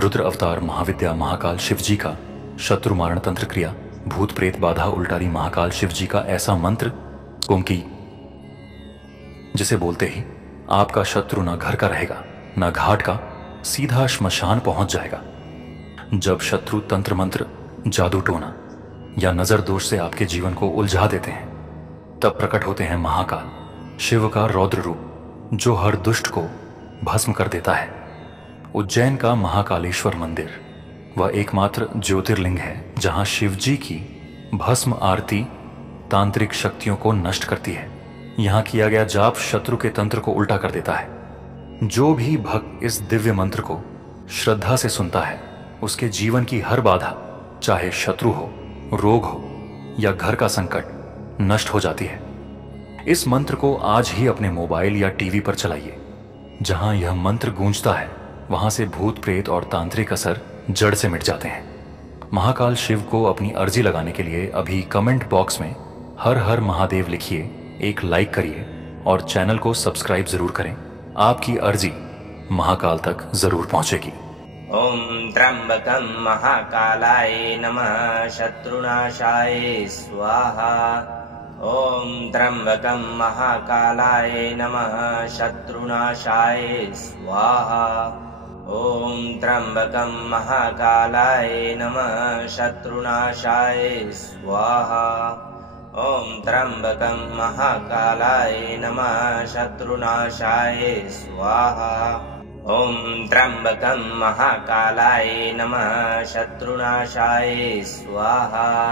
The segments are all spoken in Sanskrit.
रुद्र अवतार महाविद्या महाकाल शिवजी का शत्रु मारण तंत्र क्रिया भूत प्रेत बाधा उल्टारी महाकाल शिवजी का ऐसा मंत्र कुंकी, जिसे बोलते ही आपका शत्रु न घर का रहेगा न घाट का, सीधा श्मशान पहुंच जाएगा। जब शत्रु तंत्र मंत्र, जादू टोना या नजर दोष से आपके जीवन को उलझा देते हैं, तब प्रकट होते हैं महाकाल शिव का रौद्र रूप, जो हर दुष्ट को भस्म कर देता है। उज्जैन का महाकालेश्वर मंदिर वह एकमात्र ज्योतिर्लिंग है जहां शिवजी की भस्म आरती तांत्रिक शक्तियों को नष्ट करती है। यहां किया गया जाप शत्रु के तंत्र को उल्टा कर देता है। जो भी भक्त इस दिव्य मंत्र को श्रद्धा से सुनता है, उसके जीवन की हर बाधा, चाहे शत्रु हो, रोग हो या घर का संकट, नष्ट हो जाती है। इस मंत्र को आज ही अपने मोबाइल या टीवी पर चलाइए। जहां यह मंत्र गूंजता है, वहां से भूत प्रेत और तांत्रिक असर जड़ से मिट जाते हैं। महाकाल शिव को अपनी अर्जी लगाने के लिए अभी कमेंट बॉक्स में हर हर महादेव लिखिए, एक लाइक करिए और चैनल को सब्सक्राइब जरूर करें। आपकी अर्जी महाकाल तक जरूर पहुंचेगी। ओम त्र्यंबकं महाकालाय नमः शत्रुनाशाय स्वाहा। ओम त्र्यंबकं महाकालाय नमः शत्रुनाशाय स्वाहा। ओम त्र्यंबकं महाकालाय नमः शत्रुनाशाय स्वाहा। ओम त्र्यंबकं महाकालाय नमः शत्रुनाशाय स्वाहा। ओम त्र्यंबकं महाकालाय नमः शत्रुनाशाय स्वाहा।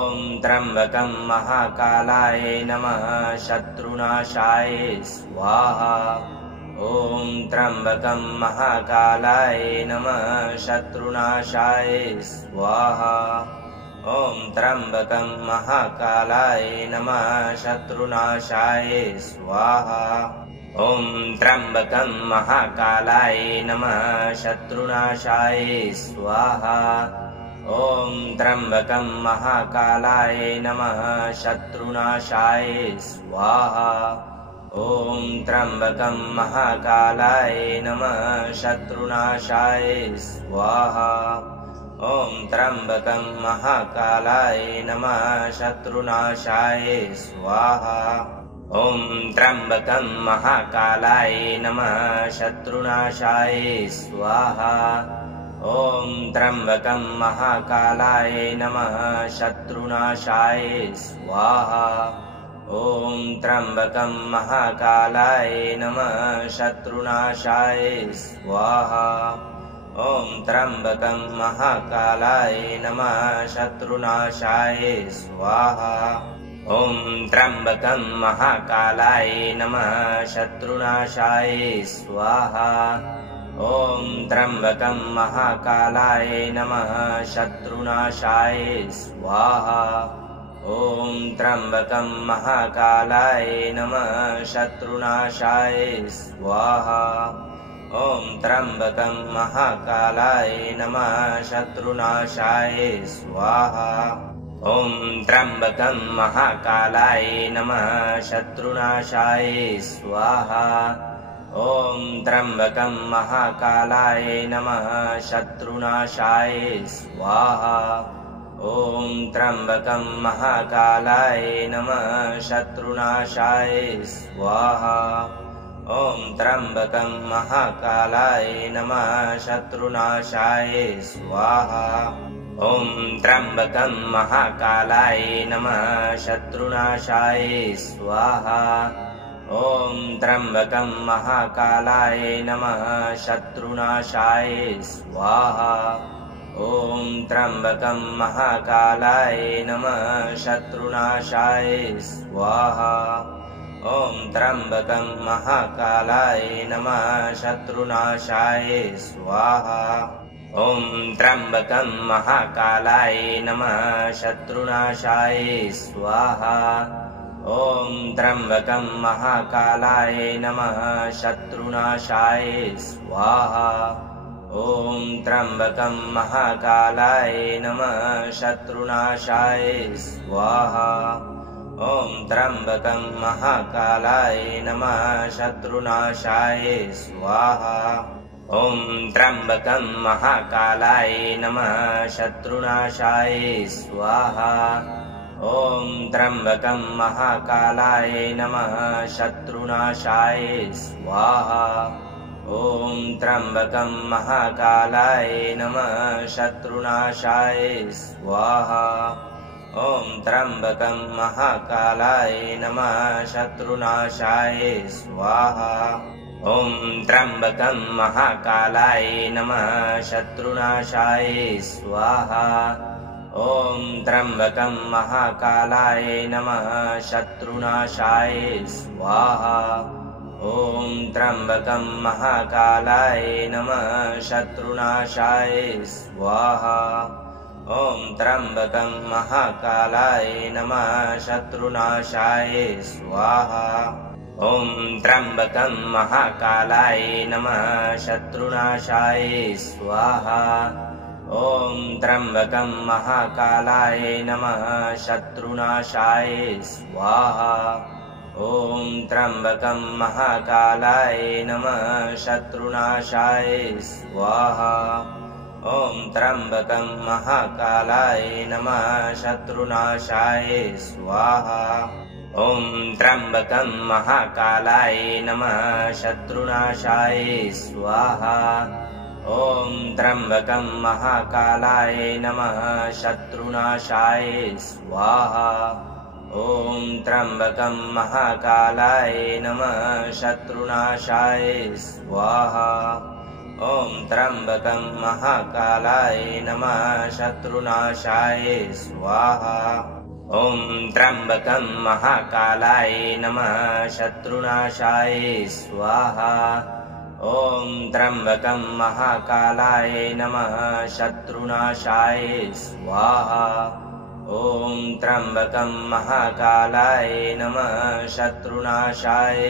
ओम त्र्यंबकं महाकालाय नमः शत्रुनाशाय स्वाहा। ओम त्र्यंबकं महाकालाय नमः शत्रुनाशाय स्वाहा। ओम त्र्यंबकं महाकालाय नमः शत्रुनाशाय स्वाहा। ओम त्र्यंबकं महाकालाय नमः शत्रुनाशाय स्वाहा। ओम त्र्यंबकं महाकालाय नमः शत्रुनाशाय स्वाहा। ओम त्र्यंबकं महाकालाय नमः शत्रुनाशाय स्वाहा। ओम त्र्यंबकं महाकालाय नमः शत्रुनाशाय स्वाहा। ओम त्र्यंबकं महाकालाय नमः शत्रुनाशाय स्वाहा। ओम त्र्यंबकं महाकालाय नमः शत्रुनाशाय स्वाहा। ओम त्र्यंबकं महाकालाय नमः शत्रुनाशाय स्वाहा। ओम त्र्यंबकं महाकालाय नमः शत्रुनाशाय स्वाहा। ओम त्र्यंबकं महाकालाय नमः शत्रुनाशाय स्वाहा। ओम त्र्यंबकं महाकालाय नमः शत्रुनाशाय स्वाहा। ओम त्र्यंबकं महाकालाय नमः शत्रुनाशाय स्वाहा। ओम त्र्यंबकं महाकालाय नमः शत्रुनाशाय स्वाहा। ओम त्र्यंबकं महाकालाय नमः शत्रुनाशाय स्वाहा। ओम त्र्यंबकं महाकालाय नमः शत्रुनाशाय स्वाहा। ओम त्र्यंबकं महाकालाय नमः शत्रुनाशाय स्वाहा। ओम त्र्यंबकं महाकालाय नमः शत्रुनाशाय स्वाहा। ओम त्र्यंबकं महाकालाय नमः शत्रुनाशाय स्वाहा। ओम त्र्यंबकं महाकालाय नमः शत्रुनाशाय स्वाहा। ओम त्र्यंबकं महाकालाय नमः शत्रुनाशाय स्वाहा। ओम त्र्यंबकं महाकालाय नमः शत्रुनाशाय स्वाहा। ओम त्र्यंबकं महाकालाय नमः शत्रुनाशाय स्वाहा। ओम त्र्यंबकं महाकालाय नमः शत्रुनाशाय स्वाहा। ओम त्र्यंबकं महाकालाय नमः शत्रुनाशाय स्वाहा। ओम त्र्यंबकं महाकालाय नमः शत्रुनाशाय स्वाहा। ॐ त्र्यम्बकं महाकालाय नमः शत्रुनाशाय स्वाहा ॐ त्र्यम्बकं महाकालाय नमः शत्रुनाशाय स्वाहा ॐ त्र्यम्बकं महाकालाय नमः शत्रुनाशाय स्वाहा ॐ त्र्यम्बकं महाकालाय नमः शत्रुनाशाय स्वाहा ॐ त्र्यम्बकं महाकालाय नमः शत्रुनाशाय स्वाहा ॐ त्र्यम्बकं महाकालाय नमः शत्रुनाशाय स्वाहा ॐ त्र्यम्बकं महाकालाय नमः शत्रुनाशाय स्वाहा ॐ त्र्यम्बकं महाकालाय नमः शत्रुनाशाय स्वाहा ॐ त्र्यम्बकं महाकालाय नमः शत्रुनाशाय स्वाहा ॐ त्र्यम्बकं महाकालाय नमः शत्रुनाशाय स्वाहा ॐ त्र्यम्बकं महाकालाय नमः शत्रुनाशाय स्वाहा ॐ त्र्यम्बकं महाकालाय नमः शत्रुनाशाय स्वाहा ॐ त्र्यम्बकं महाकालाय नमः शत्रुनाशाय स्वाहा ॐ त्र्यम्बकं महाकालाय नमः शत्रुनाशाय स्वाहा ॐ त्र्यम्बकं महाकालाय नमः शत्रुनाशाय स्वाहा ॐ त्र्यम्बकं महाकालाय नमः शत्रुनाशाय स्वाहा ॐ त्र्यम्बकं महाकालाय नमः शत्रुनाशाय स्वाहा ॐ त्र्यम्बकं महाकालाय नमः शत्रुनाशाय स्वाहा ॐ त्र्यम्बकं महाकालाय नमः शत्रुनाशाय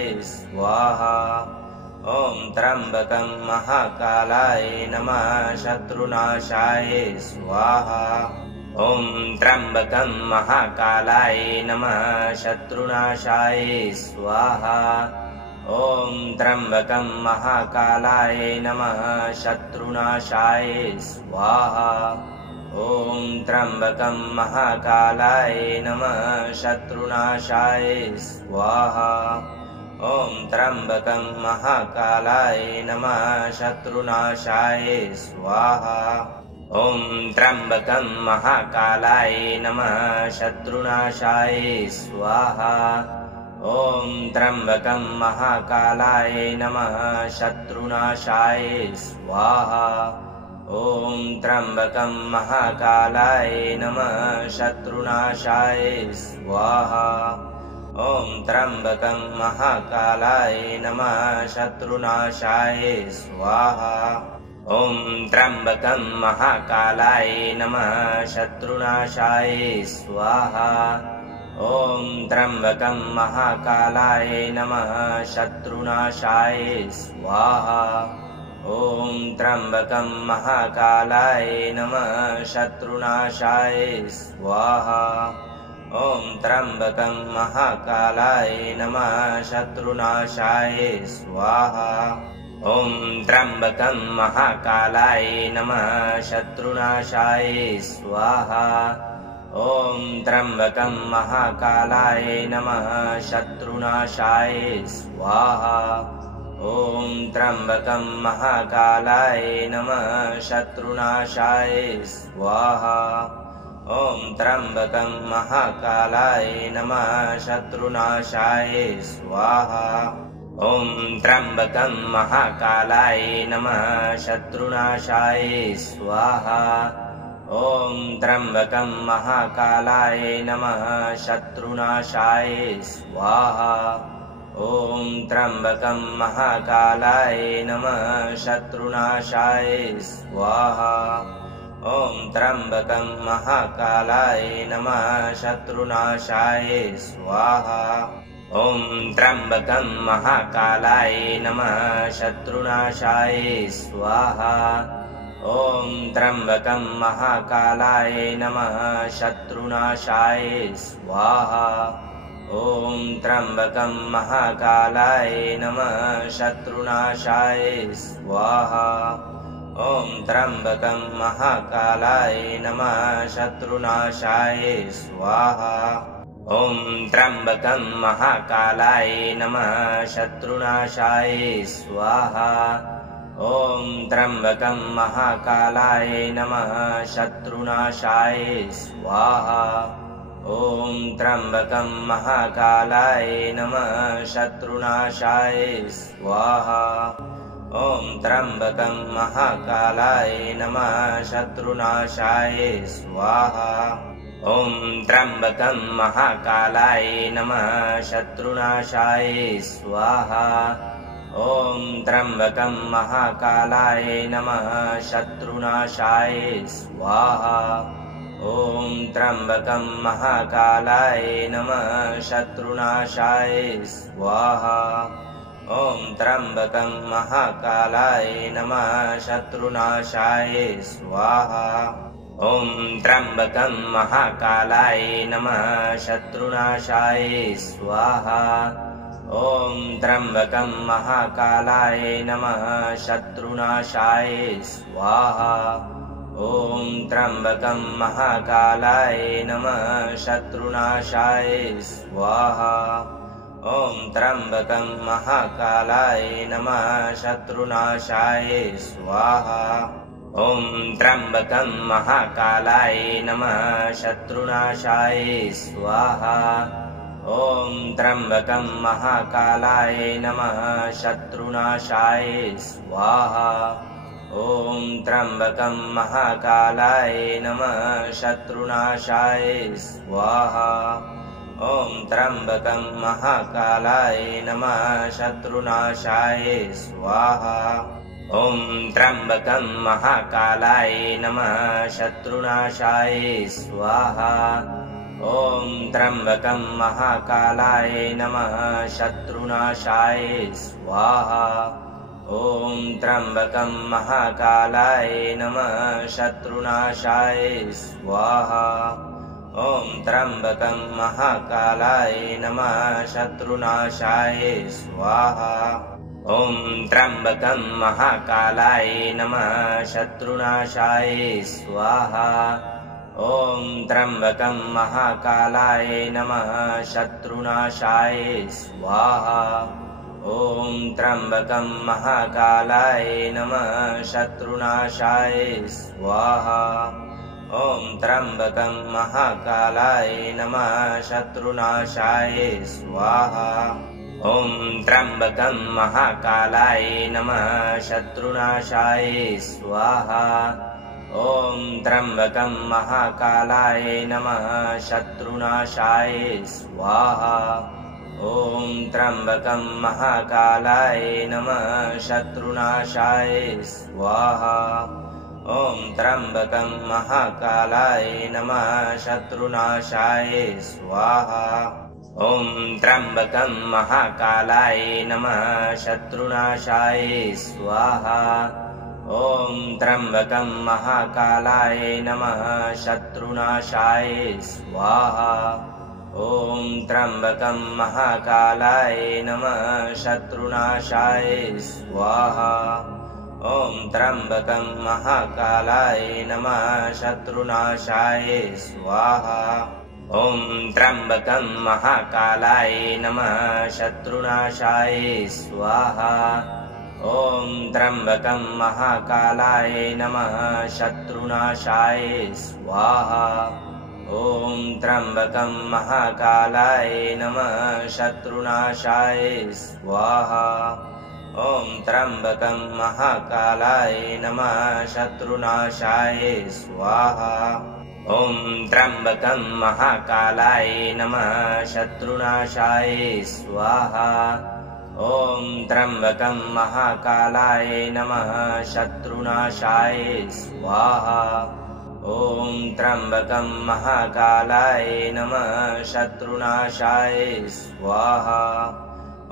स्वाहा ॐ त्र्यम्बकं महाकालाय नमः शत्रुनाशाय स्वाहा ॐ त्र्यम्बकं महाकालाय नमः शत्रुनाशाय स्वाहा ॐ त्र्यम्बकं महाकालाय नमः शत्रुनाशाय स्वाहा ॐ त्र्यम्बकं महाकालाय नमः शत्रुनाशाय स्वाहा ॐ त्र्यम्बकं महाकालाय नमः शत्रुनाशाय स्वाहा ॐ त्र्यम्बकं महाकालाय नमः शत्रुनाशाय स्वाहा ॐ त्र्यम्बकं महाकालाय नमः शत्रुनाशाय स्वाहा ॐ त्र्यम्बकं महाकालाय नमः शत्रुनाशाय स्वाहा ॐ त्र्यम्बकं महाकालाय नमः शत्रुनाशाय स्वाहा ॐ त्र्यम्बकं महाकालाय नमः शत्रुनाशाय स्वाहा ॐ त्र्यम्बकं महाकालाय नमः शत्रुनाशाय स्वाहा ॐ त्र्यम्बकं महाकालाय नमः शत्रुनाशाय स्वाहा ॐ त्र्यम्बकं महाकालाय नमः शत्रुनाशाय स्वाहा ॐ त्र्यम्बकं महाकालाय नमः शत्रुनाशाय स्वाहा ॐ त्र्यम्बकं महाकालाय नमः शत्रुनाशाय स्वाहा ॐ त्र्यम्बकं महाकालाय नमः शत्रुनाशाय स्वाहा ॐ त्र्यम्बकं महाकालाय नमः शत्रुनाशाय स्वाहा ॐ त्र्यम्बकं महाकालाय नमः शत्रुनाशाय स्वाहा ॐ त्र्यम्बकं महाकालाय नमः शत्रुनाशाय स्वाहा ॐ त्र्यम्बकं महाकालाय नमः शत्रुनाशाय स्वाहा ॐ त्र्यम्बकं महाकालाय नमः शत्रुनाशाय स्वाहा ॐ त्र्यम्बकं महाकालाय नमः शत्रुनाशाय स्वाहा ॐ त्र्यम्बकं महाकालाय नमः शत्रुनाशाय स्वाहा ॐ त्र्यम्बकं महाकालाय नमः शत्रुनाशाय स्वाहा ॐ त्र्यम्बकं महाकालाय नमः शत्रुनाशाय स्वाहा ॐ त्र्यम्बकं महाकालाय नमः शत्रुनाशाय स्वाहा ॐ त्र्यम्बकं महाकालाय नमः शत्रुनाशाय स्वाहा ॐ त्र्यम्बकं महाकालाय नमः शत्रुनाशाय स्वाहा ॐ त्र्यम्बकं महाकालाय नमः शत्रुनाशाय स्वाहा ॐ त्र्यम्बकं महाकालाय नमः शत्रुनाशाय स्वाहा ॐ त्र्यम्बकं महाकालाय नमः शत्रुनाशाय स्वाहा ॐ त्र्यम्बकं महाकालाय नमः शत्रुनाशाय स्वाहा ॐ त्र्यम्बकं महाकालाय नमः शत्रुनाशाय स्वाहा ॐ त्र्यम्बकं महाकालाय नमः शत्रुनाशाय स्वाहा ॐ त्र्यम्बकं महाकालाय नमः शत्रुनाशाय स्वाहा ॐ त्र्यम्बकं महाकालाय नमः शत्रुनाशाय स्वाहा ॐ त्र्यम्बकं महाकालाय नमः शत्रुनाशाय स्वाहा ॐ त्र्यम्बकं महाकालाय नमः शत्रुनाशाय स्वाहा ॐ त्र्यम्बकं महाकालाय नमः शत्रुनाशाय स्वाहा ॐ त्र्यम्बकं महाकालाय नमः शत्रुनाशाय स्वाहा ॐ त्र्यम्बकं महाकालाय नमः शत्रुनाशाय स्वाहा ॐ त्र्यम्बकं महाकालाय नमः शत्रुनाशाय स्वाहा ॐ त्र्यम्बकं महाकालाय नमः शत्रुनाशाय स्वाहा ॐ त्र्यम्बकं महाकालाय नमः शत्रुनाशाय स्वाहा ॐ त्र्यम्बकं महाकालाय नमः शत्रुनाशाय स्वाहा ॐ त्र्यम्बकं महाकालाय नमः शत्रुनाशाय स्वाहा ॐ त्र्यम्बकं महाकालाय नमः शत्रुनाशाय स्वाहा ॐ त्र्यम्बकं महाकालाय नमः शत्रुनाशाय स्वाहा ॐ त्र्यम्बकं महाकालाय नमः शत्रुनाशाय स्वाहा ॐ त्र्यम्बकं महाकालाय नमः शत्रुनाशाय स्वाहा ॐ त्र्यम्बकं महाकालाय नमः शत्रुनाशाय स्वाहा ॐ त्र्यम्बकं महाकालाय नमः शत्रुनाशाय स्वाहा ॐ त्र्यम्बकं महाकालाय नमः शत्रुनाशाय स्वाहा ॐ त्र्यम्बकं महाकालाय नमः शत्रुनाशाय स्वाहा ॐ त्र्यम्बकं महाकालाय नमः शत्रुनाशाय स्वाहा ॐ त्र्यम्बकं महाकालाय नमः शत्रुनाशाय स्वाहा ॐ त्र्यम्बकं महाकालाय नमः शत्रुनाशाय स्वाहा ॐ त्र्यम्बकं महाकालाय नमः शत्रुनाशाय स्वाहा ॐ त्र्यम्बकं महाकालाय नमः शत्रुनाशाय स्वाहा ॐ त्र्यम्बकं महाकालाय नमः शत्रुनाशाय स्वाहा ॐ त्र्यम्बकं महाकालाय नमः शत्रुनाशाय स्वाहा ॐ त्र्यम्बकं महाकालाय नमः शत्रुनाशाय स्वाहा ॐ त्र्यम्बकं महाकालाय नमः शत्रुनाशाय स्वाहा ॐ त्र्यम्बकं महाकालाय नमः शत्रुनाशाय स्वाहा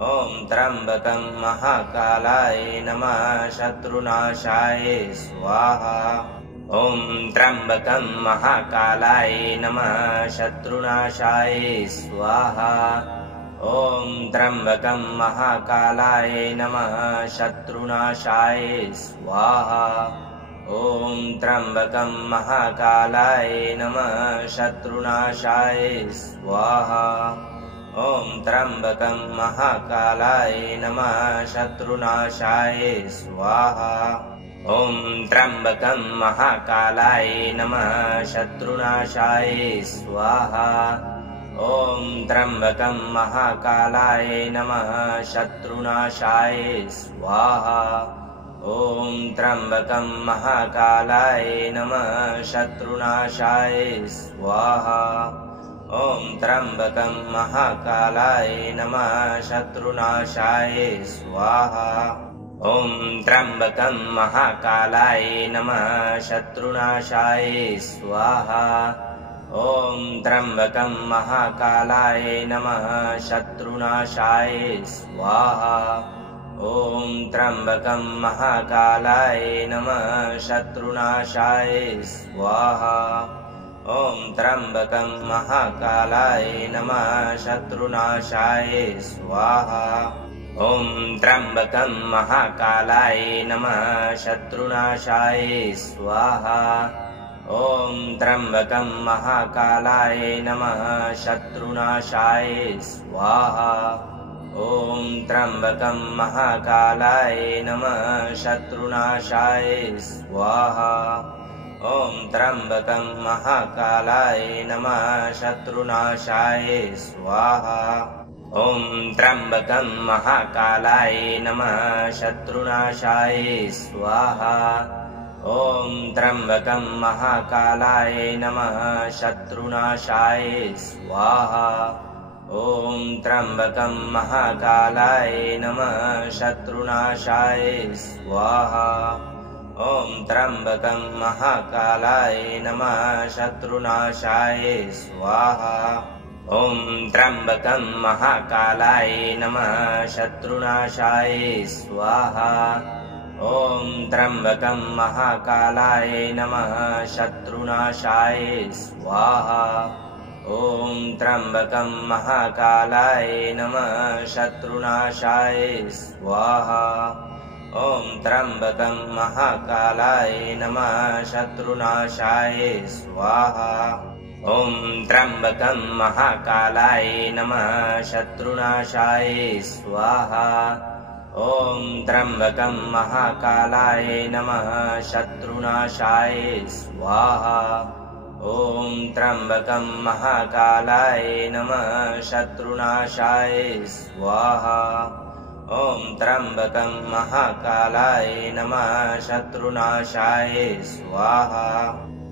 ॐ त्र्यम्बकं महाकालाय नमः शत्रुनाशाय स्वाहा ॐ त्र्यम्बकं महाकालाय नमः शत्रुनाशाय स्वाहा ॐ त्र्यम्बकं महाकालाय नमः शत्रुनाशाय स्वाहा ॐ त्र्यम्बकं महाकालाय नमः शत्रुनाशाय स्वाहा ॐ त्र्यम्बकं महाकालाय नमः शत्रुनाशाय स्वाहा ॐ त्र्यम्बकं महाकालाय नमः शत्रुनाशाय स्वाहा ॐ त्र्यम्बकं महाकालाय नमः शत्रुनाशाय स्वाहा ॐ त्र्यम्बकं महाकालाय नमः शत्रुनाशाय स्वाहा ॐ त्र्यम्बकं महाकालाय नमः शत्रुनाशाय स्वाहा ॐ त्र्यम्बकं महाकालाय नमः शत्रुनाशाय स्वाहा ॐ त्र्यम्बकं महाकालाय नमः शत्रुनाशाय स्वाहा ॐ त्र्यम्बकं महाकालाय नमः शत्रुनाशाय स्वाहा ॐ त्र्यम्बकं महाकालाय नमः शत्रुनाशाय स्वाहा ॐ त्र्यम्बकं महाकालाय नमः शत्रुनाशाय स्वाहा ॐ त्र्यम्बकं महाकालाय नमः शत्रुनाशाय स्वाहा ॐ त्र्यम्बकं महाकालाय नमः शत्रुनाशाय स्वाहा ॐ त्र्यम्बकं महाकालाय नमः शत्रुनाशाय स्वाहा ॐ त्र्यम्बकं महाकालाय नमः शत्रुनाशाय स्वाहा ॐ त्र्यम्बकं महाकालाय नमः शत्रुनाशाय स्वाहा ॐ त्र्यम्बकं महाकालाय नमः शत्रुनाशाय स्वाहा ॐ त्र्यम्बकं महाकालाय नमः शत्रुनाशाय स्वाहा ॐ त्र्यम्बकं महाकालाय नमः शत्रुनाशाय स्वाहा ॐ त्र्यम्बकं महाकालाय नमः शत्रुनाशाय स्वाहा ॐ त्र्यम्बकं महाकालाय नमः शत्रुनाशाय स्वाहा ॐ त्र्यम्बकं महाकालाय नमः शत्रुनाशाय स्वाहा ॐ त्र्यम्बकं महाकालाय नमः शत्रुनाशाय स्वाहा ॐ त्र्यम्बकं महाकालाय नमः शत्रुनाशाय स्वाहा ॐ त्र्यम्बकं महाकालाय नमः शत्रुनाशाय स्वाहा ॐ त्र्यम्बकं महाकालाय नमः शत्रुनाशाय स्वाहा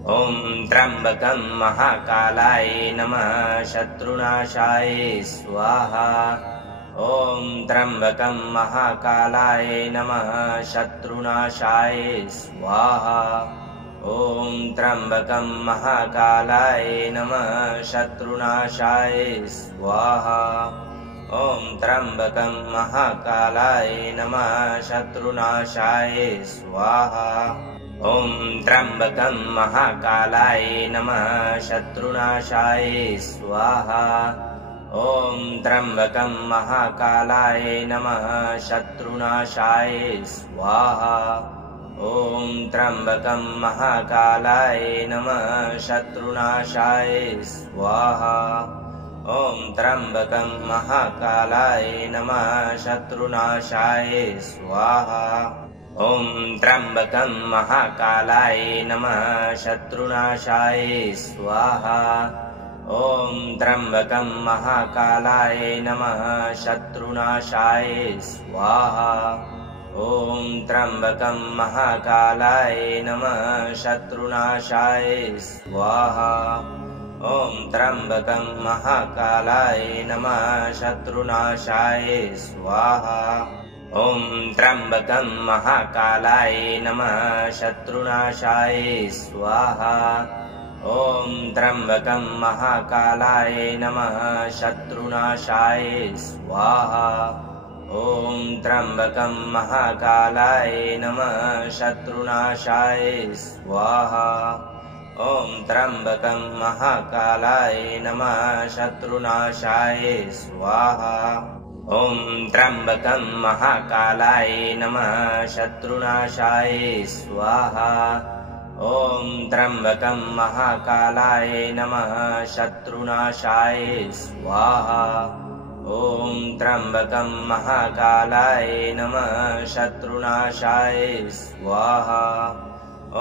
ॐ त्र्यम्बकं महाकालाय नमः शत्रुनाशाय स्वाहा ॐ त्र्यम्बकं महाकालाय नमः शत्रुनाशाय स्वाहा ॐ त्र्यम्बकं महाकालाय नमः शत्रुनाशाय स्वाहा ॐ त्र्यम्बकं महाकालाय नमः शत्रुनाशाय स्वाहा ॐ त्र्यम्बकं महाकालाय नमः शत्रुनाशाय स्वाहा ॐ त्र्यम्बकं महाकालाय नमः शत्रुनाशाय स्वाहा ॐ त्र्यम्बकं महाकालाय नमः शत्रुनाशाय स्वाहा ॐ त्र्यम्बकं महाकालाय नमः शत्रुनाशाय स्वाहा ॐ त्र्यम्बकं महाकालाय नमः शत्रुनाशाय स्वाहा ॐ त्र्यम्बकं महाकालाय नमः शत्रुनाशाय स्वाहा ॐ त्र्यम्बकं महाकालाय नमः शत्रुनाशाय स्वाहा ॐ त्र्यम्बकं महाकालाय नमः शत्रुनाशाय स्वाहा ॐ त्र्यम्बकं महाकालाय नमः शत्रुनाशाय स्वाहा ॐ त्र्यम्बकं महाकालाय नमः शत्रुनाशाय स्वाहा ॐ त्र्यम्बकं महाकालाय नमः शत्रुनाशाय स्वाहा ॐ त्र्यम्बकं महाकालाय नमः शत्रुनाशाय स्वाहा ॐ त्र्यम्बकं महाकालाय नमः शत्रुनाशाय स्वाहा ॐ त्र्यम्बकं महाकालाय नमः शत्रुनाशाय स्वाहा ॐ त्र्यम्बकं महाकालाय नमः शत्रुनाशाय स्वाहा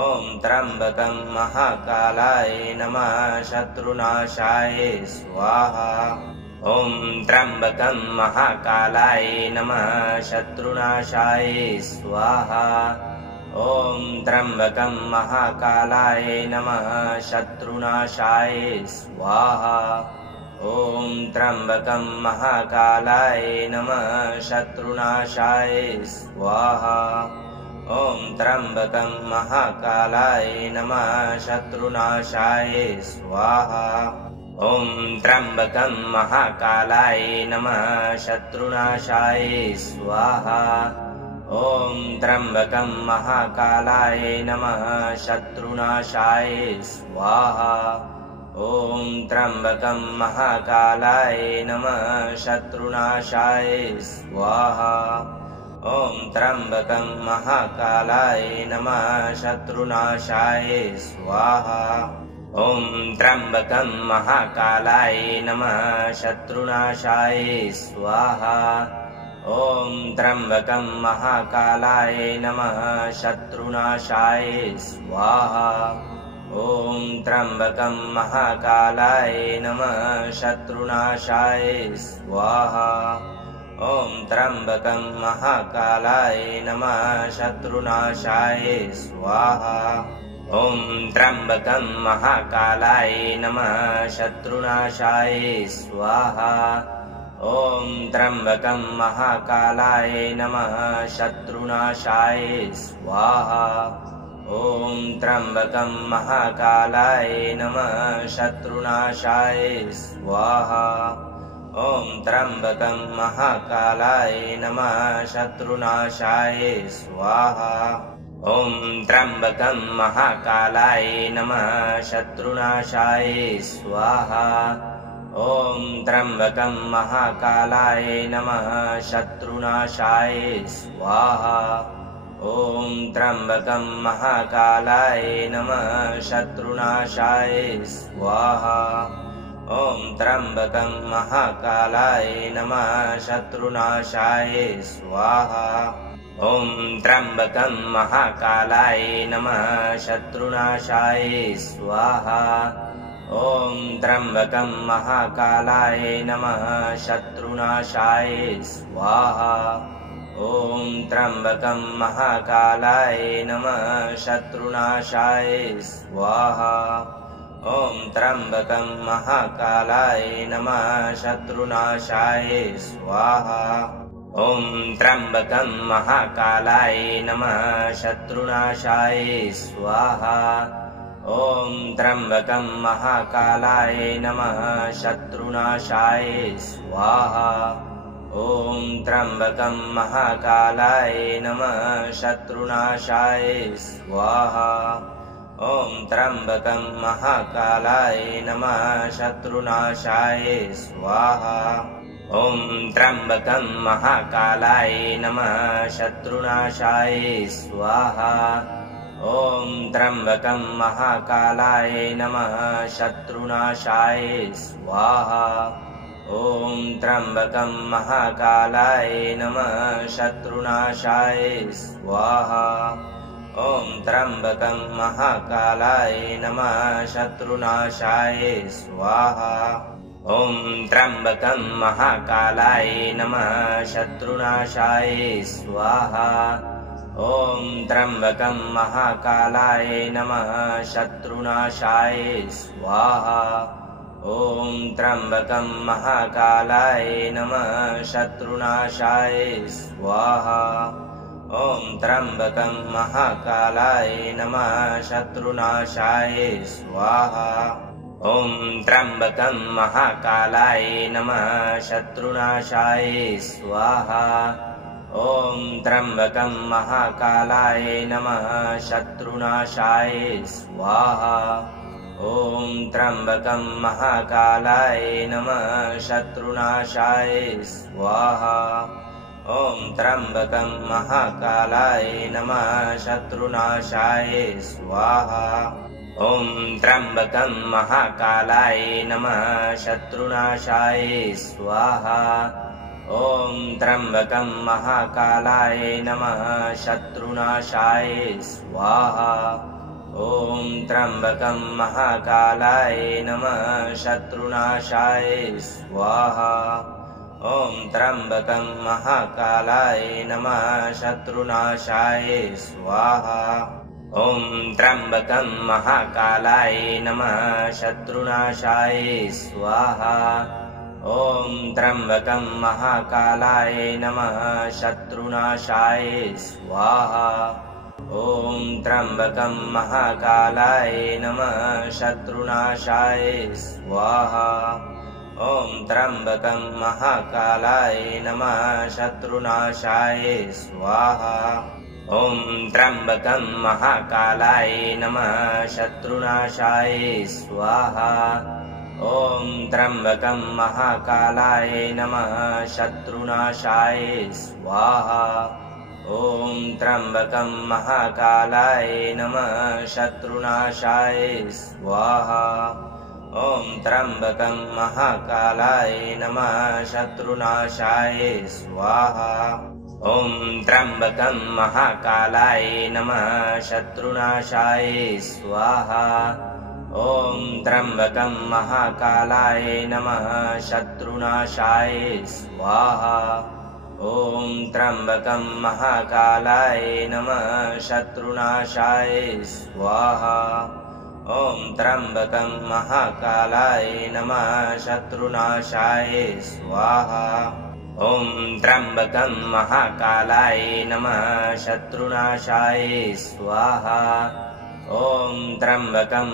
ॐ त्र्यम्बकं महाकालाय नमः शत्रुनाशाय स्वाहा ॐ त्र्यम्बकं महाकालाय नमः शत्रुनाशाय स्वाहा ॐ त्र्यम्बकं महाकालाय नमः शत्रुनाशाय स्वाहा ॐ त्र्यम्बकं महाकालाय नमः शत्रुनाशाय स्वाहा ॐ त्र्यम्बकं महाकालाय नमः शत्रुनाशाय स्वाहा ॐ त्र्यम्बकं महाकालाय नमः शत्रुनाशाय स्वाहा ॐ त्र्यम्बकं महाकालाय नमः शत्रुनाशाय स्वाहा ॐ त्र्यम्बकं महाकालाय नमः शत्रुनाशाय स्वाहा ॐ त्र्यम्बकं महाकालाय नमः शत्रुनाशाय स्वाहा ॐ त्र्यम्बकं महाकालाय नमः शत्रुनाशाय स्वाहा ॐ त्र्यम्बकं महाकालाय नमः शत्रुनाशाय स्वाहा ॐ त्र्यम्बकं महाकालाय नमः शत्रुनाशाय स्वाहा ॐ त्र्यम्बकं महाकालाय नमः शत्रुनाशाय स्वाहा ॐ त्र्यम्बकं महाकालाय नमः शत्रुनाशाय स्वाहा ॐ त्र्यम्बकं महाकालाय नमः शत्रुनाशाय स्वाहा ॐ त्र्यम्बकं महाकालाय नमः शत्रुनाशाय स्वाहा ॐ त्र्यम्बकं महाकालाय नमः शत्रुनाशाय स्वाहा ॐ त्र्यम्बकं महाकालाय नमः शत्रुनाशाय स्वाहा ॐ त्र्यम्बकं महाकालाय नमः शत्रुनाशाय स्वाहा ॐ त्र्यम्बकं महाकालाय नमः शत्रुनाशाय स्वाहा ॐ त्र्यम्बकं महाकालाय नमः शत्रुनाशाय स्वाहा ॐ त्र्यम्बकं महाकालाय नमः शत्रुनाशाय स्वाहा ॐ त्र्यम्बकं महाकालाय नमः शत्रुनाशाय स्वाहा ॐ त्र्यम्बकं महाकालाय नमः शत्रुनाशाय स्वाहा ॐ त्र्यम्बकं महाकालाय नमः शत्रुनाशाय स्वाहा ॐ त्र्यम्बकं महाकालाय नमः शत्रुनाशाय स्वाहा ॐ त्र्यम्बकं महाकालाय नमः शत्रुनाशाय स्वाहा ॐ त्र्यम्बकं महाकालाय नमः शत्रुनाशाय स्वाहा ॐ त्र्यम्बकं महाकालाय नमः शत्रुनाशाय स्वाहा ॐ त्र्यम्बकं महाकालाय नमः शत्रुनाशाय स्वाहा ॐ त्र्यम्बकं महाकालाय नमः शत्रुनाशाय स्वाहा ॐ त्र्यम्बकं महाकालाय नमः शत्रुनाशाय स्वाहा ॐ त्र्यम्बकं महाकालाय नमः शत्रुनाशाय स्वाहा ॐ त्र्यम्बकं महाकालाय नमः शत्रुनाशाय स्वाहा ॐ त्र्यम्बकं महाकालाय नमः शत्रुनाशाय स्वाहा ॐ त्र्यम्बकं महाकालाय नमः शत्रुनाशाय स्वाहा ॐ त्र्यम्बकं महाकालाय नमः शत्रुनाशाय स्वाहा ॐ त्र्यम्बकं महाकालाय नमः शत्रुनाशाय स्वाहा ॐ त्र्यम्बकं महाकालाय नमः शत्रुनाशाय स्वाहा ॐ त्र्यम्बकं महाकालाय नमः शत्रुनाशाय स्वाहा ॐ त्र्यम्बकं महाकालाय नमः शत्रुनाशाय स्वाहा ॐ त्र्यम्बकं महाकालाय नमः शत्रुनाशाय स्वाहा ॐ त्र्यम्बकं महाकालाय नमः शत्रुनाशाय स्वाहा ॐ त्र्यम्बकं महाकालाय नमः शत्रुनाशाय स्वाहा ॐ त्र्यम्बकं महाकालाय नमः शत्रुनाशाय स्वाहा ॐ त्र्यम्बकं महाकालाय नमः शत्रुनाशाय स्वाहा ॐ त्र्यम्बकं महाकालाय नमः शत्रुनाशाय स्वाहा ॐ त्र्यम्बकं महाकालाय नमः शत्रुनाशाय स्वाहा ॐ त्र्यम्बकं महाकालाय नमः शत्रुनाशाय स्वाहा ॐ त्र्यम्बकं महाकालाय नमः शत्रुनाशाय स्वाहा ॐ त्र्यम्बकं महाकालाय नमः शत्रुनाशाय स्वाहा ॐ त्र्यम्बकं महाकालाय नमः शत्रुनाशाय स्वाहा ॐ त्र्यम्बकं महाकालाय नमः शत्रुनाशाय स्वाहा ॐ त्र्यम्बकं महाकालाय नमः शत्रुनाशाय स्वाहा ॐ त्र्यम्बकं महाकालाय नमः शत्रुनाशाय स्वाहा ॐ त्र्यम्बकं महाकालाय नमः शत्रुनाशाय स्वाहा ॐ त्र्यम्बकं महाकालाय नमः शत्रुनाशाय स्वाहा ॐ त्र्यम्बकं महाकालाय नमः शत्रुनाशाय स्वाहा ॐ त्र्यम्बकं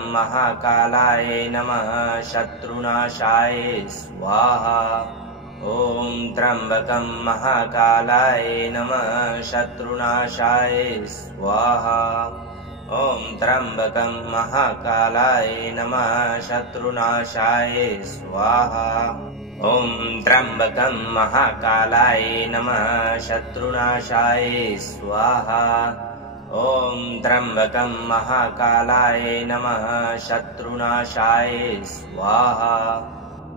महाकालाय नमः शत्रुनाशाय स्वाहा ॐ त्र्यम्बकं महाकालाय नमः शत्रुनाशाय स्वाहा ॐ त्र्यम्बकं महाकालाय नमः शत्रुनाशाय स्वाहा ॐ त्र्यम्बकं महाकालाय नमः शत्रुनाशाय स्वाहा ॐ त्र्यम्बकं महाकालाय नमः शत्रुनाशाय स्वाहा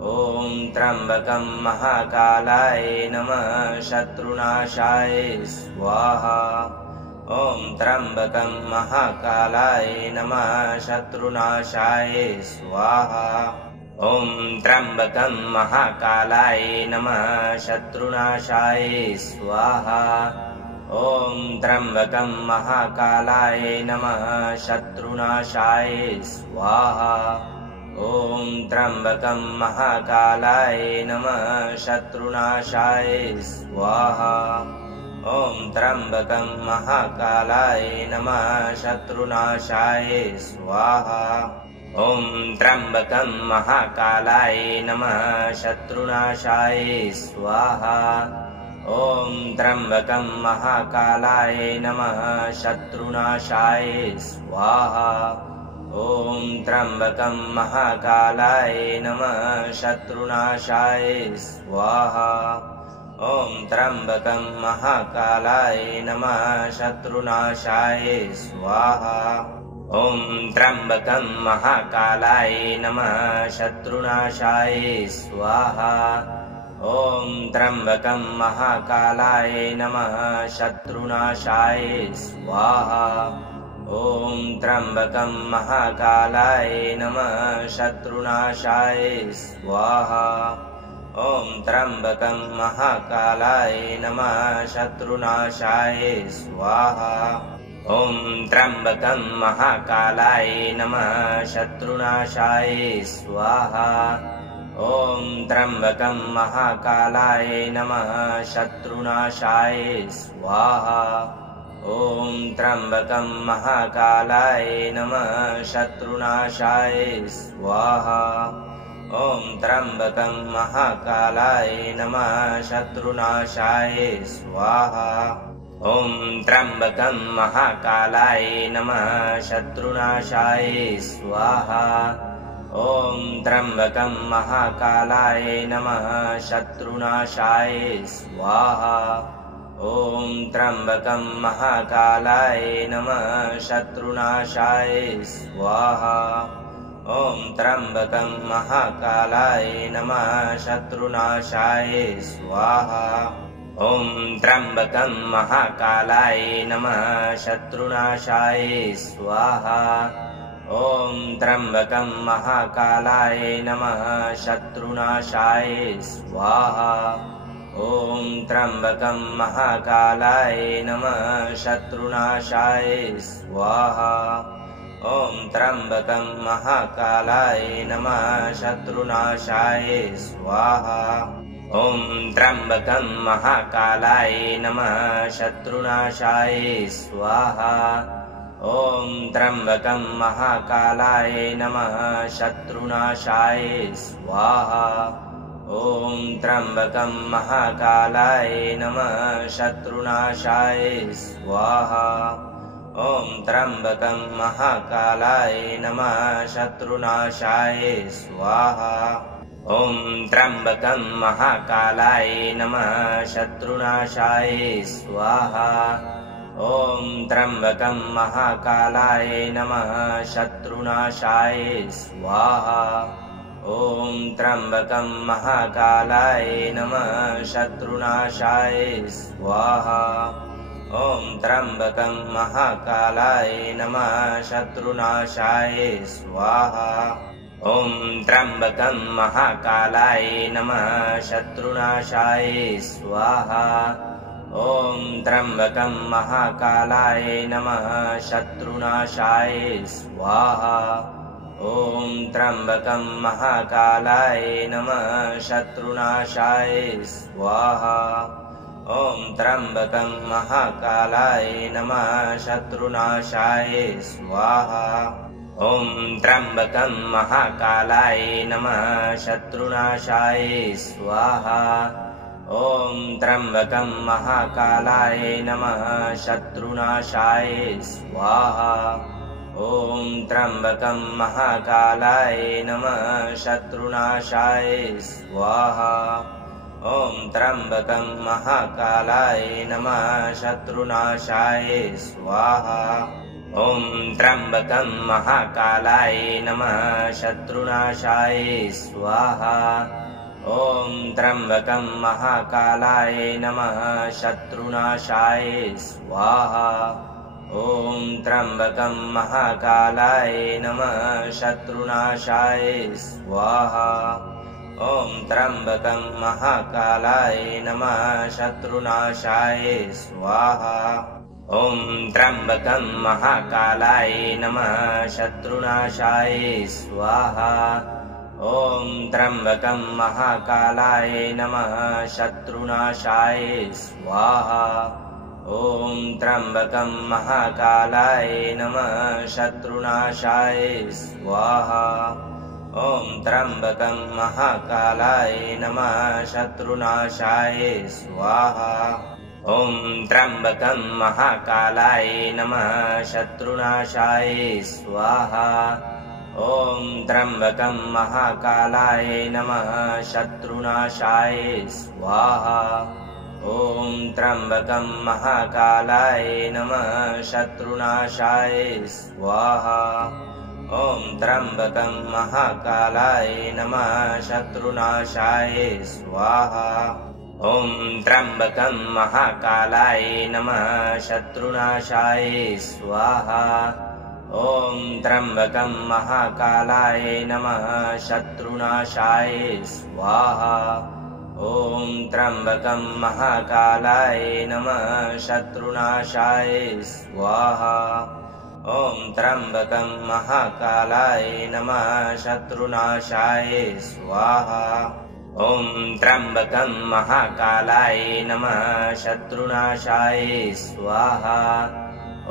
ॐ त्र्यम्बकं महाकालाय नमः शत्रुनाशाय स्वाहा ॐ त्र्यम्बकं महाकालाय नमः शत्रुनाशाय स्वाहा ॐ त्र्यम्बकं महाकालाय नमः शत्रुनाशाय स्वाहा ॐ त्र्यम्बकं महाकालाय नमः शत्रुनाशाय स्वाहा ॐ त्र्यम्बकं महाकालाय नमः शत्रुनाशाय स्वाहा ॐ त्र्यम्बकं महाकालाय नमः शत्रुनाशाय स्वाहा ॐ त्र्यम्बकं महाकालाय नमः शत्रुनाशाय स्वाहा ॐ त्र्यम्बकं महाकालाय नमः शत्रुनाशाय स्वाहा ॐ त्र्यम्बकं महाकालाय नमः शत्रुनाशाय स्वाहा ॐ त्र्यम्बकं महाकालाय नमः शत्रुनाशाय स्वाहा ॐ त्र्यम्बकं महाकालाय नमः शत्रुनाशाय स्वाहा ॐ त्र्यम्बकं महाकालाय नमः शत्रुनाशाय स्वाहा ॐ त्र्यम्बकं महाकालाय नमः शत्रुनाशाय स्वाहा ॐ त्र्यम्बकं महाकालाय नमः शत्रुनाशाय स्वाहा ॐ त्र्यम्बकं महाकालाय नमः शत्रुनाशाय स्वाहा ॐ त्र्यम्बकं महाकालाय नमः शत्रुनाशाय स्वाहा ॐ त्र्यम्बकं महाकालाय नमः शत्रुनाशाय स्वाहा ॐ त्र्यम्बकं महाकालाय नमः शत्रुनाशाय स्वाहा ॐ त्र्यम्बकं महाकालाय नमः शत्रुनाशाय स्वाहा ॐ त्र्यम्बकं महाकालाय नमः शत्रुनाशाय स्वाहा ॐ त्र्यम्बकं महाकालाय नमः शत्रुनाशाय स्वाहा ॐ त्र्यम्बकं महाकालाय नमः शत्रुनाशाय स्वाहा ॐ त्र्यम्बकं महाकालाय नमः शत्रुनाशाय स्वाहा ॐ त्र्यम्बकं महाकालाय नमः शत्रुनाशाय स्वाहा ॐ त्र्यम्बकं महाकालाय नमः शत्रुनाशाय स्वाहा ॐ त्र्यम्बकं महाकालाय नमः शत्रुनाशाय स्वाहा ॐ त्र्यम्बकं महाकालाय नमः शत्रुनाशाय स्वाहा ॐ त्र्यम्बकं महाकालाय नमः शत्रुनाशाय स्वाहा ॐ त्र्यम्बकं महाकालाय नमः शत्रुनाशाय स्वाहा ॐ त्र्यम्बकं महाकालाय नमः शत्रुनाशाय स्वाहा ॐ त्र्यम्बकं महाकालाय नमः शत्रुनाशाय स्वाहा ॐ त्र्यम्बकं महाकालाय नमः शत्रुनाशाय स्वाहा ॐ त्र्यम्बकं महाकालाय नमः शत्रुनाशाय स्वाहा ॐ त्र्यम्बकं महाकालाय नमः शत्रुनाशाय स्वाहा ॐ त्र्यम्बकं महाकालाय नमः शत्रुनाशाय स्वाहा ॐ त्र्यम्बकं महाकालाय नमः शत्रुनाशाय स्वाहा ॐ त्र्यम्बकं महाकालाय नमः शत्रुनाशाय स्वाहा ॐ त्र्यम्बकं महाकालाय नमः शत्रुनाशाय स्वाहा ॐ त्र्यम्बकं महाकालाय नमः शत्रुनाशाय स्वाहा ॐ त्र्यम्बकं महाकालाय नमः शत्रुनाशाय स्वाहा ॐ त्र्यम्बकं महाकालाय नमः शत्रुनाशाय स्वाहा ॐ त्र्यम्बकं महाकालाय नमः शत्रुनाशाय स्वाहा ॐ त्र्यम्बकं महाकालाय नमः शत्रुनाशाय स्वाहा ॐ त्र्यम्बकं महाकालाय नमः शत्रुनाशाय स्वाहा ॐ त्र्यम्बकं महाकालाय नमः शत्रुनाशाय स्वाहा ॐ त्र्यम्बकं महाकालाय नमः शत्रुनाशाय स्वाहा ॐ त्र्यम्बकं महाकालाय नमः शत्रुनाशाय स्वाहा ॐ त्र्यम्बकं महाकालाय नमः शत्रुनाशाय स्वाहा ॐ त्र्यम्बकं महाकालाय नमः शत्रुनाशाय स्वाहा ॐ त्र्यम्बकं महाकालाय नमः शत्रुनाशाय स्वाहा ॐ त्र्यम्बकं महाकालाय नमः शत्रुनाशाय स्वाहा ॐ त्र्यम्बकं महाकालाय नमः शत्रुनाशाय स्वाहा ॐ त्र्यम्बकं महाकालाय नमः शत्रुनाशाय स्वाहा ॐ त्र्यम्बकं महाकालाय नमः शत्रुनाशाय स्वाहा ॐ त्र्यम्बकं महाकालाय नमः शत्रुनाशाय स्वाहा ॐ त्र्यम्बकं महाकालाय नमः शत्रुनाशाय स्वाहा ॐ त्र्यम्बकं महाकालाय नमः शत्रुनाशाय स्वाहा ॐ त्र्यम्बकं महाकालाय नमः शत्रुनाशाय स्वाहा ॐ त्र्यम्बकं महाकालाय नमः शत्रुनाशाय स्वाहा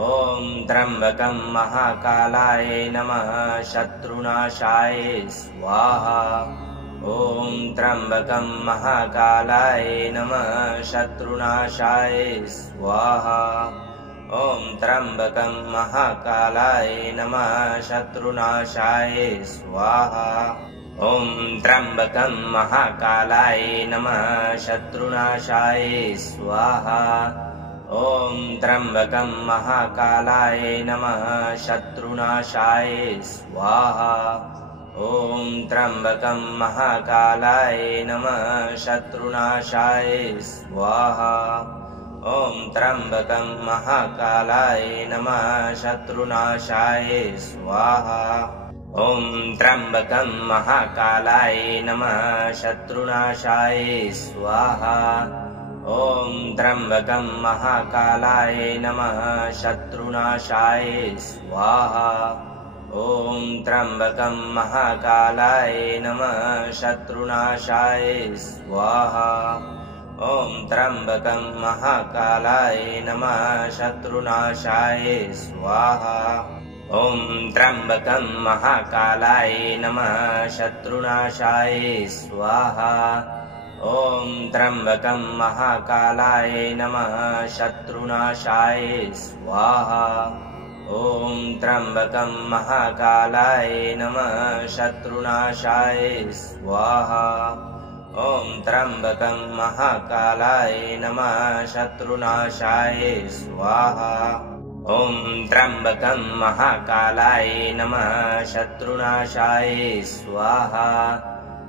ॐ त्र्यम्बकं महाकालाय नमः शत्रुनाशाय स्वाहा ॐ त्र्यम्बकं महाकालाय नमः शत्रुनाशाय स्वाहा ॐ त्र्यम्बकं महाकालाय नमः शत्रुनाशाय स्वाहा ॐ त्र्यम्बकं महाकालाय नमः शत्रुनाशाय स्वाहा ॐ त्र्यम्बकं महाकालाय नमः शत्रुनाशाय स्वाहा ॐ त्र्यम्बकं महाकालाय नमः शत्रुनाशाय स्वाहा ॐ त्र्यम्बकं महाकालाय नमः शत्रुनाशाय स्वाहा ॐ त्र्यम्बकं महाकालाय नमः शत्रुनाशाय स्वाहा ॐ त्र्यम्बकं महाकालाय नमः शत्रुनाशाय स्वाहा ॐ त्र्यम्बकं महाकालाय नमः शत्रुनाशाय स्वाहा ॐ त्र्यम्बकं महाकालाय नमः शत्रुनाशाय स्वाहा ॐ त्र्यम्बकं महाकालाय नमः शत्रुनाशाय स्वाहा ॐ त्र्यम्बकं महाकालाय नमः शत्रुनाशाय स्वाहा ॐ त्र्यम्बकं महाकालाय नमः शत्रुनाशाय स्वाहा ॐ त्र्यम्बकं महाकालाय नमः शत्रुनाशाय स्वाहा ॐ त्र्यम्बकं महाकालाय नमः शत्रुनाशाय स्वाहा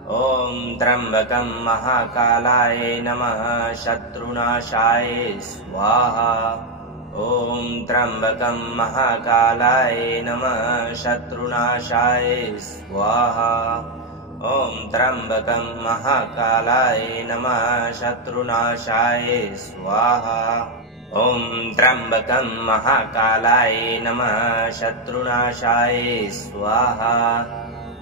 ॐ त्र्यम्बकं महाकालाय नमः शत्रुनाशाय स्वाहा ॐ त्र्यम्बकं महाकालाय नमः शत्रुनाशाय स्वाहा ॐ त्र्यम्बकं महाकालाय नमः शत्रुनाशाय स्वाहा ॐ त्र्यम्बकं महाकालाय नमः शत्रुनाशाय स्वाहा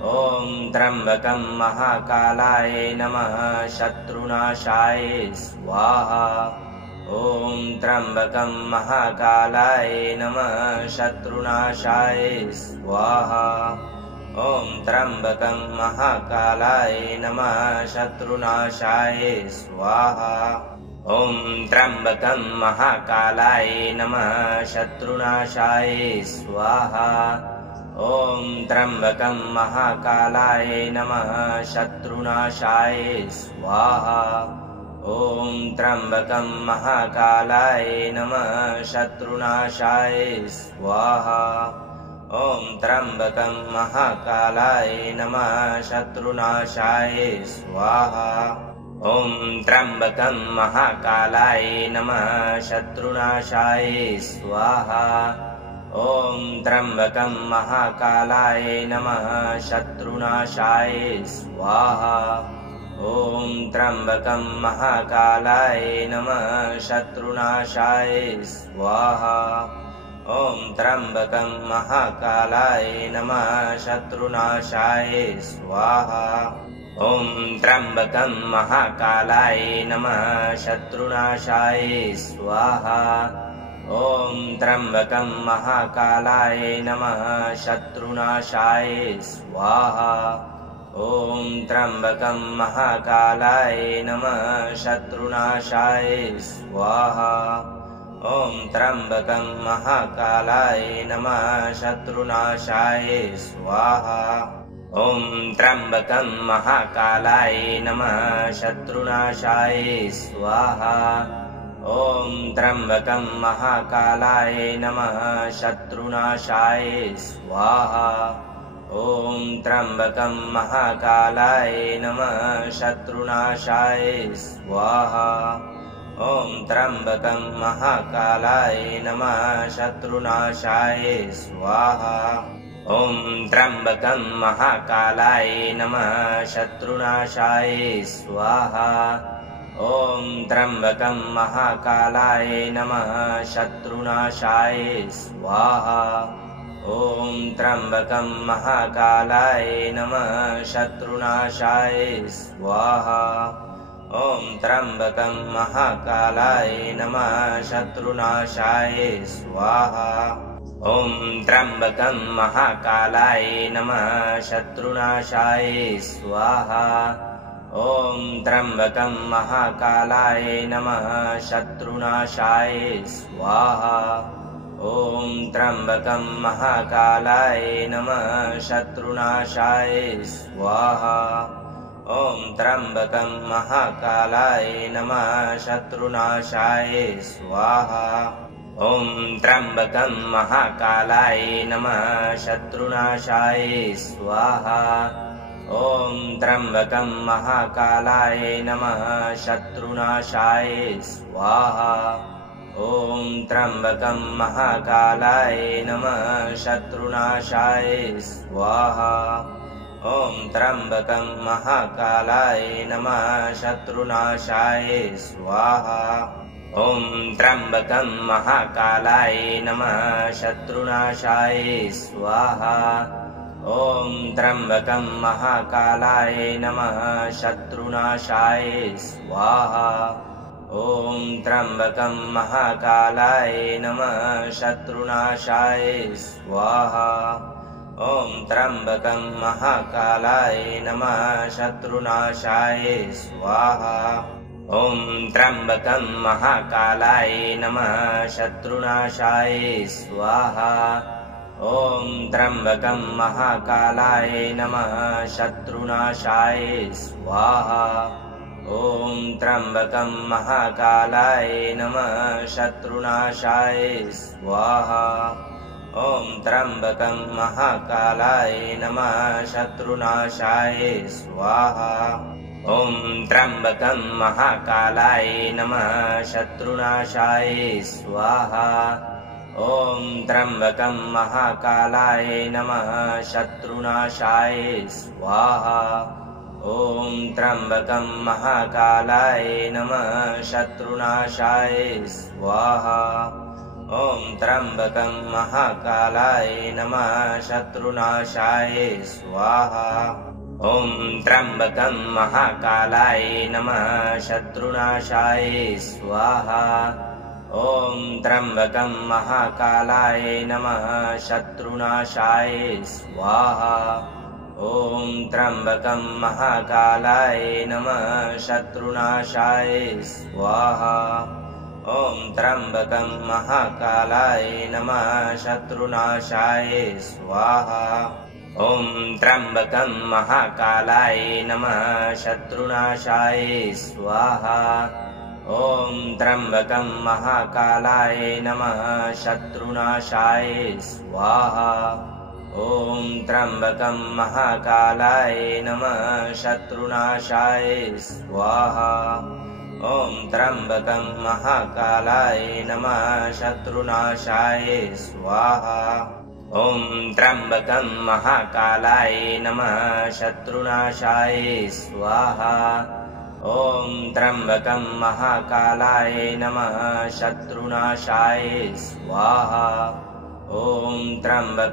ॐ त्र्यम्बकं महाकालाय नमः शत्रुनाशाय स्वाहा ॐ त्र्यम्बकं महाकालाय नमः शत्रुनाशाय स्वाहा ॐ त्र्यम्बकं महाकालाय नमः शत्रुनाशाय स्वाहा ॐ त्र्यम्बकं महाकालाय नमः शत्रुनाशाय स्वाहा ॐ त्र्यम्बकं महाकालाय नमः शत्रुनाशाय स्वाहा ॐ त्र्यम्बकं महाकालाय नमः शत्रुनाशाय स्वाहा ॐ त्र्यम्बकं महाकालाय नमः शत्रुनाशाय स्वाहा ॐ त्र्यम्बकं महाकालाय नमः शत्रुनाशाय स्वाहा ॐ त्र्यम्बकं महाकालाय नमः शत्रुनाशाय स्वाहा ॐ त्र्यम्बकं महाकालाय नमः शत्रुनाशाय स्वाहा ॐ त्र्यम्बकं महाकालाय नमः शत्रुनाशाय स्वाहा ॐ त्र्यम्बकं महाकालाय नमः शत्रुनाशाय स्वाहा ॐ त्र्यम्बकं महाकालाय नमः शत्रुनाशाय स्वाहा ॐ त्र्यम्बकं महाकालाय नमः शत्रुनाशाय स्वाहा ॐ त्र्यम्बकं महाकालाय नमः शत्रुनाशाय स्वाहा ॐ त्र्यम्बकं महाकालाय नमः शत्रुनाशाय स्वाहा ॐ त्र्यम्बकं महाकालाय नमः शत्रुनाशाय स्वाहा ॐ त्र्यम्बकं महाकालाय नमः शत्रुनाशाय स्वाहा ॐ त्र्यम्बकं महाकालाय नमः शत्रुनाशाय स्वाहा ॐ त्र्यम्बकं महाकालाय नमः शत्रुनाशाय स्वाहा ॐ त्र्यम्बकं महाकालाय नमः शत्रुनाशाय स्वाहा ॐ त्र्यम्बकं महाकालाय नमः शत्रुनाशाय स्वाहा ॐ त्र्यम्बकं महाकालाय नमः शत्रुनाशाय स्वाहा ॐ त्र्यम्बकं महाकालाय नमः शत्रुनाशाय स्वाहा ॐ त्र्यम्बकं महाकालाय नमः शत्रुनाशाय स्वाहा ॐ त्र्यम्बकं महाकालाय नमः शत्रुनाशाय स्वाहा ॐ त्र्यम्बकं महाकालाय नमः शत्रुनाशाय स्वाहा ॐ त्र्यम्बकं महाकालाय नमः शत्रुनाशाय स्वाहा ॐ त्र्यम्बकं महाकालाय नमः शत्रुनाशाय स्वाहा ॐ त्र्यम्बकं महाकालाय नमः शत्रुनाशाय स्वाहा ॐ त्र्यम्बकं महाकालाय नमः शत्रुनाशाय स्वाहा ॐ त्र्यम्बकं महाकालाय नमः शत्रुनाशाय स्वाहा ॐ त्र्यम्बकं महाकालाय नमः शत्रुनाशाय स्वाहा ॐ त्र्यम्बकं महाकालाय नमः शत्रुनाशाय स्वाहा ॐ त्र्यम्बकं महाकालाय नमः शत्रुनाशाय स्वाहा ॐ त्र्यम्बकं महाकालाय नमः शत्रुनाशाय स्वाहा ॐ त्र्यम्बकं महाकालाय नमः शत्रुनाशाय स्वाहा ॐ त्र्यम्बकं महाकालाय नमः शत्रुनाशाय स्वाहा ॐ त्र्यम्बकं महाकालाय नमः शत्रुनाशाय स्वाहा ॐ त्र्यम्बकं महाकालाय नमः शत्रुनाशाय स्वाहा ॐ त्र्यम्बकं महाकालाय नमः शत्रुनाशाय स्वाहा ॐ त्र्यम्बकं महाकालाय नमः शत्रुनाशाय स्वाहा ॐ त्र्यम्बकं महाकालाय नमः शत्रुनाशाय स्वाहा ॐ त्र्यम्बकं महाकालाय नमः शत्रुनाशाय स्वाहा ॐ त्र्यम्बकं महाकालाय नमः शत्रुनाशाय स्वाहा ॐ त्र्यम्बकं महाकालाय नमः शत्रुनाशाय स्वाहा ॐ त्र्यम्बकं महाकालाय नमः शत्रुनाशाय स्वाहा ॐ त्र्यम्बकं महाकालाय नमः शत्रुनाशाय स्वाहा ॐ त्र्यम्बकं महाकालाय नमः शत्रुनाशाय स्वाहा ॐ त्र्यम्बकं महाकालाय नमः शत्रुनाशाय स्वाहा ॐ त्र्यम्बकं महाकालाय नमः शत्रुनाशाय स्वाहा ॐ त्र्यम्बकं महाकालाय नमः शत्रुनाशाय स्वाहा ॐ त्र्यम्बकं महाकालाय नमः शत्रुनाशाय स्वाहा ॐ त्र्यम्बकं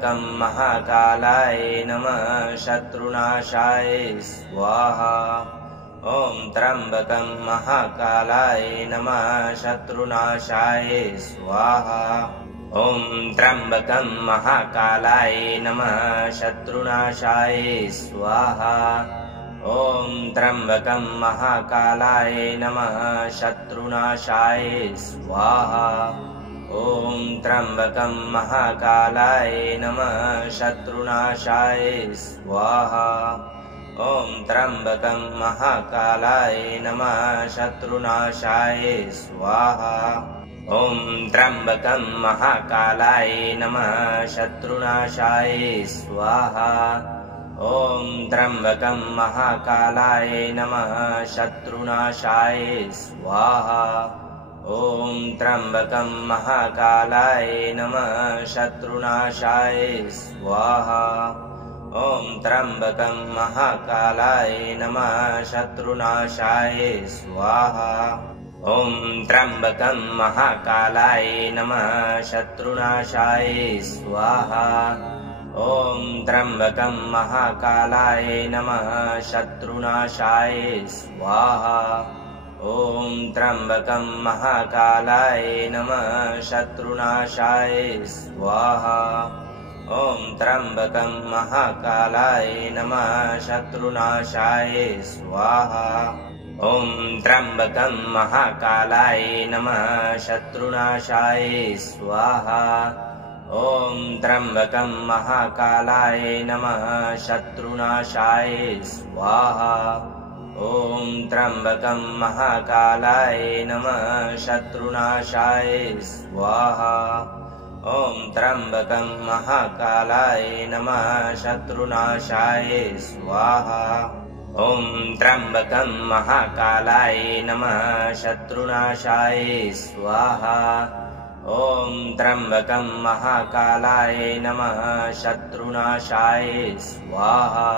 महाकालाय नमः शत्रुनाशाय स्वाहा ॐ त्र्यम्बकं महाकालाय नमः शत्रुनाशाय स्वाहा ॐ त्र्यम्बकं महाकालाय नमः शत्रुनाशाय स्वाहा ॐ त्र्यम्बकं महाकालाय नमः शत्रुनाशाय स्वाहा ॐ त्र्यम्बकं महाकालाय नमः शत्रुनाशाय स्वाहा ॐ त्र्यम्बकं महाकालाय नमः शत्रुनाशाय स्वाहा ॐ त्र्यम्बकं महाकालाय नमः शत्रुनाशाय स्वाहा ॐ त्र्यम्बकं महाकालाय नमः शत्रुनाशाय स्वाहा ॐ त्र्यम्बकं महाकालाय नमः शत्रुनाशाय स्वाहा ॐ त्र्यम्बकं महाकालाय नमः शत्रुनाशाय स्वाहा ॐ त्र्यम्बकं महाकालाय नमः शत्रुनाशाय स्वाहा ॐ त्र्यम्बकं महाकालाय नमः शत्रुनाशाय स्वाहा ॐ त्र्यम्बकं महाकालाय नमः शत्रुनाशाय स्वाहा ॐ त्र्यम्बकं महाकालाय नमः शत्रुनाशाय स्वाहा ॐ त्र्यम्बकं महाकालाय नमः शत्रुनाशाय स्वाहा ॐ त्र्यम्बकं महाकालाय नमः शत्रुनाशाय स्वाहा ॐ त्र्यम्बकं महाकालाय नमः शत्रुनाशाय स्वाहा ॐ त्र्यम्बकं महाकालाय नमः शत्रुनाशाय स्वाहा ॐ त्र्यम्बकं महाकालाय नमः शत्रुनाशाय स्वाहा ॐ त्र्यम्बकं महाकालाय नमः शत्रुनाशाय स्वाहा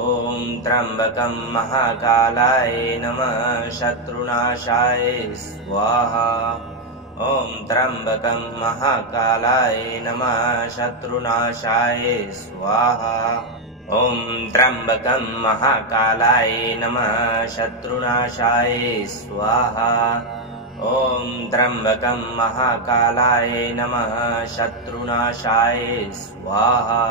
ॐ त्र्यम्बकं महाकालाय नमः शत्रुनाशाय स्वाहा ॐ त्र्यम्बकं महाकालाय नमः शत्रुनाशाय स्वाहा ॐ त्र्यम्बकं महाकालाय नमः शत्रुनाशाय स्वाहा ॐ त्र्यम्बकं महाकालाय नमः शत्रुनाशाय स्वाहा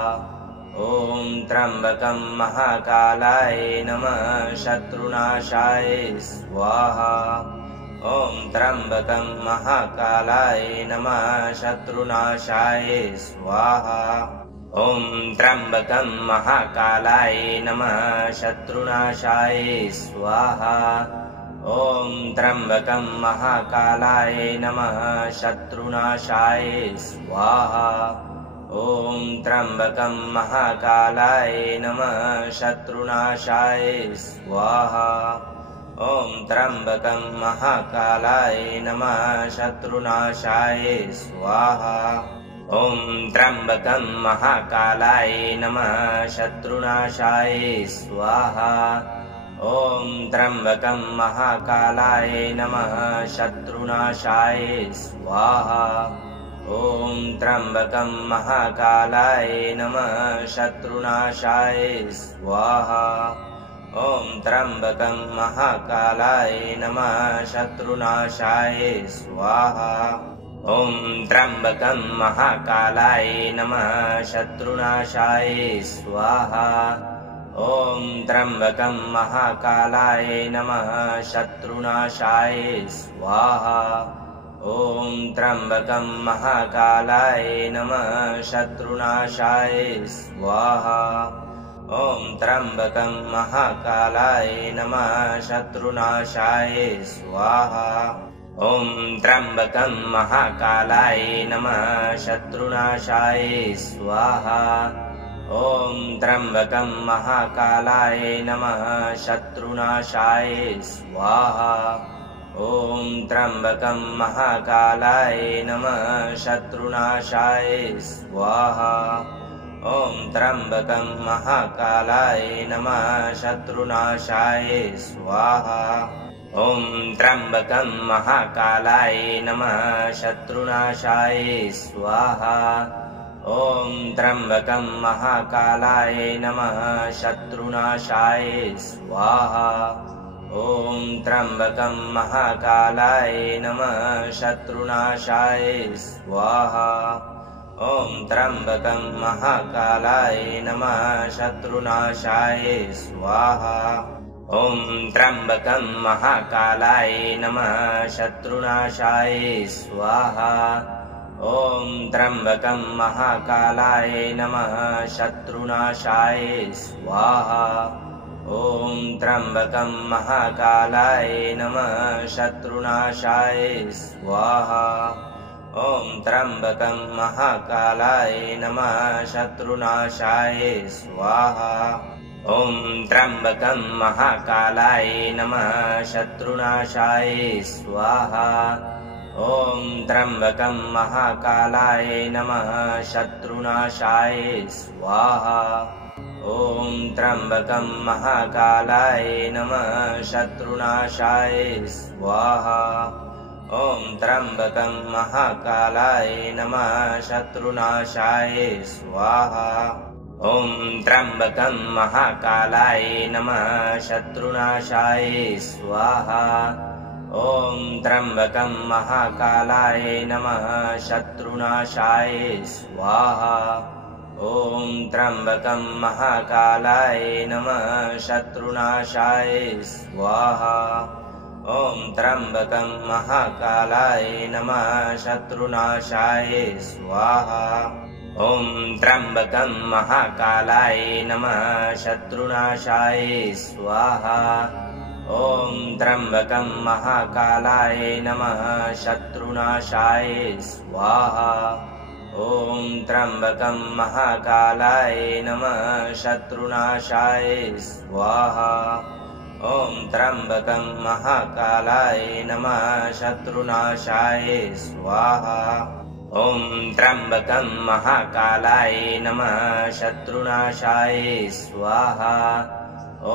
ॐ त्र्यम्बकं महाकालाय नमः शत्रुनाशाय स्वाहा ॐ त्र्यम्बकं महाकालाय नमः शत्रुनाशाय स्वाहा ॐ त्र्यम्बकं महाकालाय नमः शत्रुनाशाय स्वाहा ॐ त्र्यम्बकं महाकालाय नमः शत्रुनाशाय स्वाहा ॐ त्र्यम्बकं महाकालाय नमः शत्रुनाशाय स्वाहा ॐ त्र्यम्बकं महाकालाय नमः शत्रुनाशाय स्वाहा ॐ त्र्यम्बकं महाकालाय नमः शत्रुनाशाय स्वाहा ॐ त्र्यम्बकं महाकालाय नमः शत्रुनाशाय स्वाहा ॐ त्र्यम्बकं महाकालाय नमः शत्रुनाशाय स्वाहा ॐ त्र्यम्बकं महाकालाय नमः शत्रुनाशाय स्वाहा ॐ त्र्यम्बकं महाकालाय नमः शत्रुनाशाय स्वाहा ॐ त्र्यम्बकं महाकालाय नमः शत्रुनाशाय स्वाहा ॐ त्र्यम्बकं महाकालाय नमः शत्रुनाशाय स्वाहा ॐ त्र्यम्बकं महाकालाय नमः शत्रुनाशाय स्वाहा ॐ त्र्यम्बकं महाकालाय नमः शत्रुनाशाय स्वाहा ॐ त्र्यम्बकं महाकालाय नमः शत्रुनाशाय स्वाहा ॐ त्र्यम्बकं महाकालाय नमः शत्रुनाशाय स्वाहा ॐ त्र्यम्बकं महाकालाय नमः शत्रुनाशाय स्वाहा ॐ त्र्यम्बकं महाकालाय नमः शत्रुनाशाय स्वाहा ॐ त्र्यम्बकं महाकालाय नमः शत्रुनाशाय स्वाहा ॐ त्र्यम्बकं महाकालाय नमः शत्रुनाशाय स्वाहा ॐ त्र्यम्बकं महाकालाय नमः शत्रुनाशाय स्वाहा ॐ त्र्यम्बकं महाकालाय नमः शत्रुनाशाय स्वाहा ॐ त्र्यम्बकं महाकालाय नमः शत्रुनाशाय स्वाहा ॐ त्र्यम्बकं महाकालाय नमः शत्रुनाशाय स्वाहा ॐ त्र्यम्बकं महाकालाय नमः शत्रुनाशाय स्वाहा ॐ त्र्यम्बकं महाकालाय नमः शत्रुनाशाय स्वाहा ॐ त्र्यम्बकं महाकालाय नमः शत्रुनाशाय स्वाहा ॐ त्र्यम्बकं महाकालाय नमः शत्रुनाशाय स्वाहा ॐ त्र्यम्बकं महाकालाय नमः शत्रुनाशाय स्वाहा ॐ त्र्यम्बकं महाकालाय नमः शत्रुनाशाय स्वाहा ॐ त्र्यम्बकं महाकालाय नमः शत्रुनाशाय स्वाहा ॐ त्र्यम्बकं महाकालाय नमः शत्रुनाशाय स्वाहा ॐ त्र्यम्बकं महाकालाय नमः शत्रुनाशाय स्वाहा ॐ त्र्यम्बकं महाकालाय नमः शत्रुनाशाय स्वाहा ॐ त्र्यम्बकं महाकालाय नमः शत्रुनाशाय स्वाहा ॐ त्र्यम्बकं महाकालाय नमः शत्रुनाशाय स्वाहा ॐ त्र्यम्बकं महाकालाय नमः शत्रुनाशाय स्वाहा ॐ त्र्यम्बकं महाकालाय नमः शत्रुनाशाय स्वाहा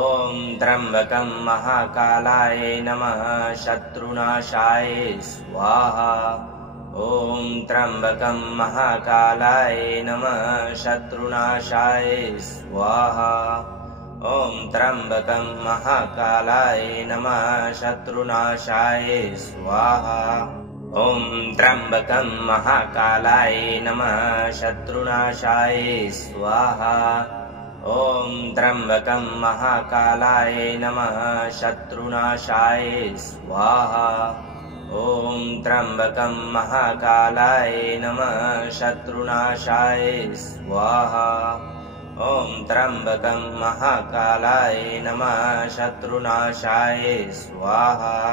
ॐ त्र्यम्बकं महाकालाय नमः शत्रुनाशाय स्वाहा ॐ त्र्यम्बकं महाकालाय नमः शत्रुनाशाय स्वाहा ॐ त्र्यम्बकं महाकालाय नमः शत्रुनाशाय स्वाहा ॐ त्र्यम्बकं महाकालाय नमः शत्रुनाशाय स्वाहा ॐ त्र्यम्बकं महाकालाय नमः शत्रुनाशाय स्वाहा ॐ त्र्यम्बकं महाकालाय नमः शत्रुनाशाय स्वाहा ॐ त्र्यम्बकं महाकालाय नमः शत्रुनाशाय स्वाहा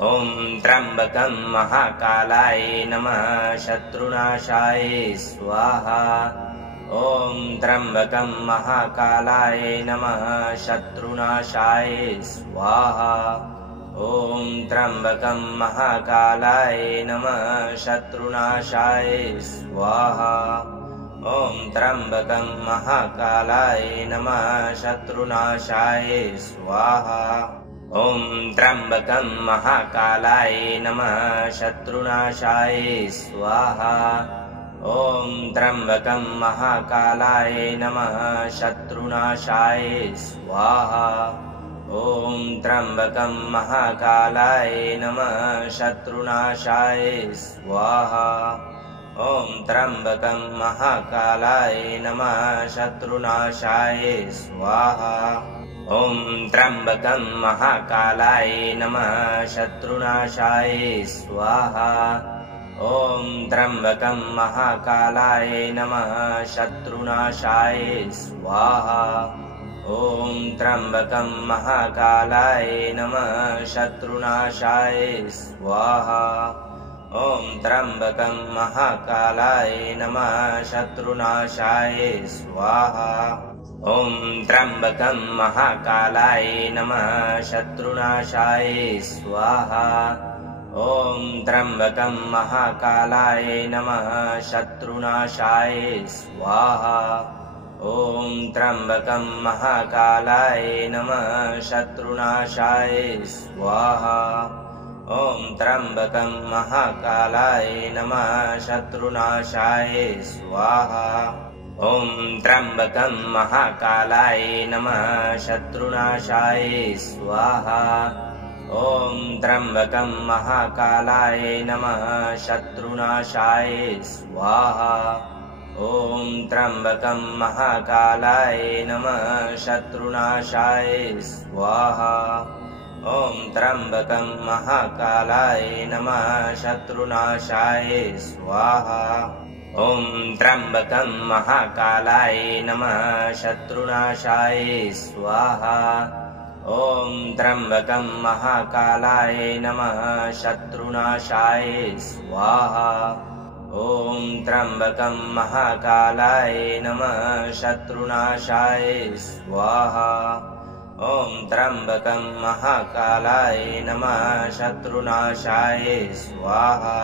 ॐ त्र्यम्बकं महाकालाय नमः शत्रुनाशाय स्वाहा ॐ त्र्यम्बकं महाकालाय नमः शत्रुनाशाय स्वाहा ॐ त्र्यम्बकं महाकालाय नमः शत्रुनाशाय स्वाहा ॐ त्र्यम्बकं महाकालाय नमः शत्रुनाशाय स्वाहा ॐ त्र्यम्बकं महाकालाय नमः शत्रुनाशाय स्वाहा ॐ त्र्यम्बकं महाकालाय नमः शत्रुनाशाय स्वाहा ॐ त्र्यम्बकं महाकालाय नमः शत्रुनाशाय स्वाहा ॐ त्र्यम्बकं महाकालाय नमः शत्रुनाशाय स्वाहा ॐ त्र्यम्बकं महाकालाय नमः शत्रुनाशाय स्वाहा ॐ त्र्यम्बकं महाकालाय नमः शत्रुनाशाय स्वाहा ॐ त्र्यम्बकं महाकालाय नमः शत्रुनाशाय स्वाहा ॐ त्र्यम्बकं महाकालाय नमः शत्रुनाशाय स्वाहा ॐ त्र्यम्बकं महाकालाय नमः शत्रुनाशाय स्वाहा ॐ त्र्यम्बकं महाकालाय नमः शत्रुनाशाय स्वाहा ॐ त्र्यम्बकं महाकालाय नमः शत्रुनाशाय स्वाहा ॐ त्र्यम्बकं महाकालाय नमः शत्रुनाशाय स्वाहा ॐ त्र्यम्बकं महाकालाय नमः शत्रुनाशाय स्वाहा ॐ त्र्यम्बकं महाकालाय नमः शत्रुनाशाय स्वाहा ॐ त्र्यम्बकं महाकालाय नमः शत्रुनाशाय स्वाहा ॐ त्र्यम्बकं महाकालाय नमः शत्रुनाशाय स्वाहा ॐ त्र्यम्बकं महाकालाय नमः शत्रुनाशाय स्वाहा ॐ त्र्यम्बकं महाकालाय नमः शत्रुनाशाय स्वाहा ॐ त्र्यम्बकं महाकालाय नमः शत्रुनाशाय स्वाहा ॐ त्र्यम्बकं महाकालाय नमः शत्रुनाशाय स्वाहा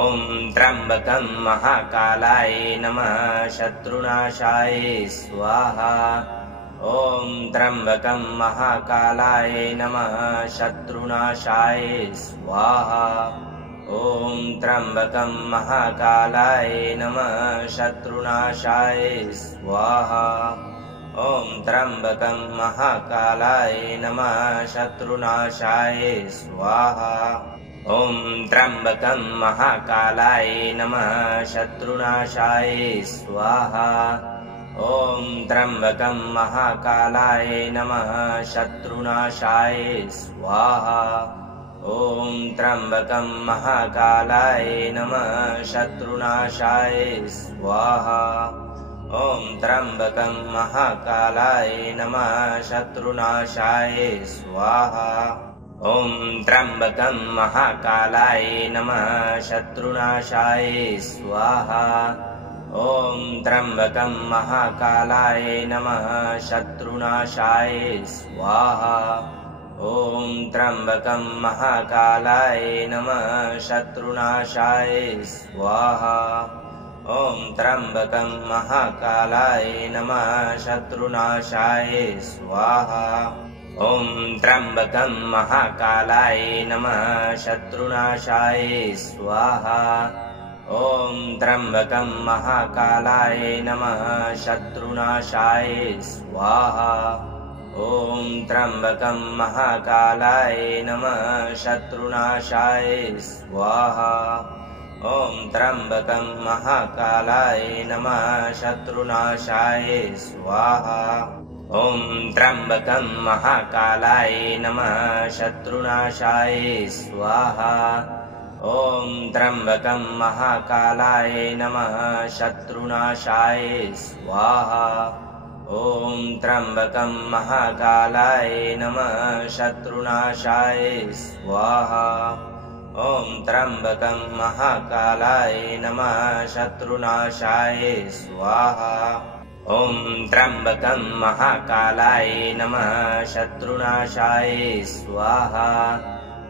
ॐ त्र्यम्बकं महाकालाय नमः शत्रुनाशाय स्वाहा ॐ त्र्यम्बकं महाकालाय नमः शत्रुनाशाय स्वाहा ॐ त्र्यम्बकं महाकालाय नमः शत्रुनाशाय स्वाहा ॐ त्र्यम्बकं महाकालाय नमः शत्रुनाशाय स्वाहा ॐ त्र्यम्बकं महाकालाय नमः शत्रुनाशाय स्वाहा ॐ त्र्यम्बकं महाकालाय नमः शत्रुनाशाय स्वाहा ॐ त्र्यम्बकं महाकालाय नमः शत्रुनाशाय स्वाहा ॐ त्र्यम्बकं महाकालाय नमः शत्रुनाशाय स्वाहा ॐ त्र्यम्बकं महाकालाय नमः शत्रुनाशाय स्वाहा ॐ त्र्यम्बकं महाकालाय नमः शत्रुनाशाय स्वाहा ॐ त्र्यम्बकं महाकालाय नमः शत्रुनाशाय स्वाहा ॐ त्र्यम्बकं महाकालाय नमः शत्रुनाशाय स्वाहा ॐ त्र्यम्बकं महाकालाय नमः शत्रुनाशाय स्वाहा ॐ त्र्यम्बकं महाकालाय नमः शत्रुनाशाय स्वाहा ॐ त्र्यम्बकं महाकालाय नमः शत्रुनाशाय स्वाहा ॐ त्र्यम्बकं महाकालाय नमः शत्रुनाशाय स्वाहा ॐ त्र्यम्बकं महाकालाय नमः शत्रुनाशाय स्वाहा ॐ त्र्यम्बकं महाकालाय नमः शत्रुनाशाय स्वाहा ॐ त्र्यम्बकं महाकालाय नमः शत्रुनाशाय स्वाहा ॐ त्र्यम्बकं महाकालाय नमः शत्रुनाशाय स्वाहा ॐ त्र्यम्बकं महाकालाय नमः शत्रुनाशाय स्वाहा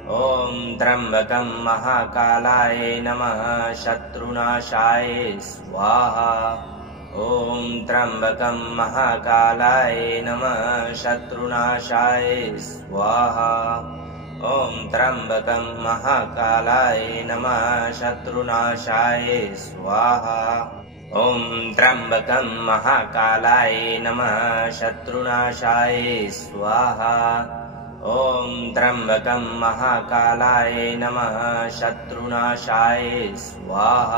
ॐ त्र्यम्बकं महाकालाय नमः शत्रुनाशाय स्वाहा ॐ त्र्यम्बकं महाकालाय नमः शत्रुनाशाय स्वाहा ॐ त्र्यम्बकं महाकालाय नमः शत्रुनाशाय स्वाहा ॐ त्र्यम्बकं महाकालाय नमः शत्रुनाशाय स्वाहा ॐ त्र्यम्बकं महाकालाय नमः शत्रुनाशाय स्वाहा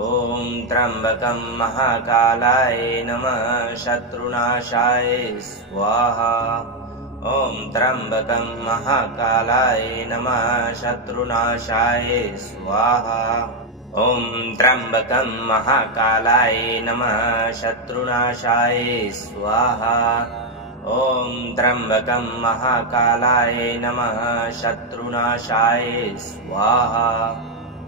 ॐ त्र्यम्बकं महाकालाय नमः शत्रुनाशाय स्वाहा ॐ त्र्यम्बकं महाकालाय नमः शत्रुनाशाय स्वाहा ॐ त्र्यम्बकं महाकालाय नमः शत्रुनाशाय स्वाहा ॐ त्र्यम्बकं महाकालाय नमः शत्रुनाशाय स्वाहा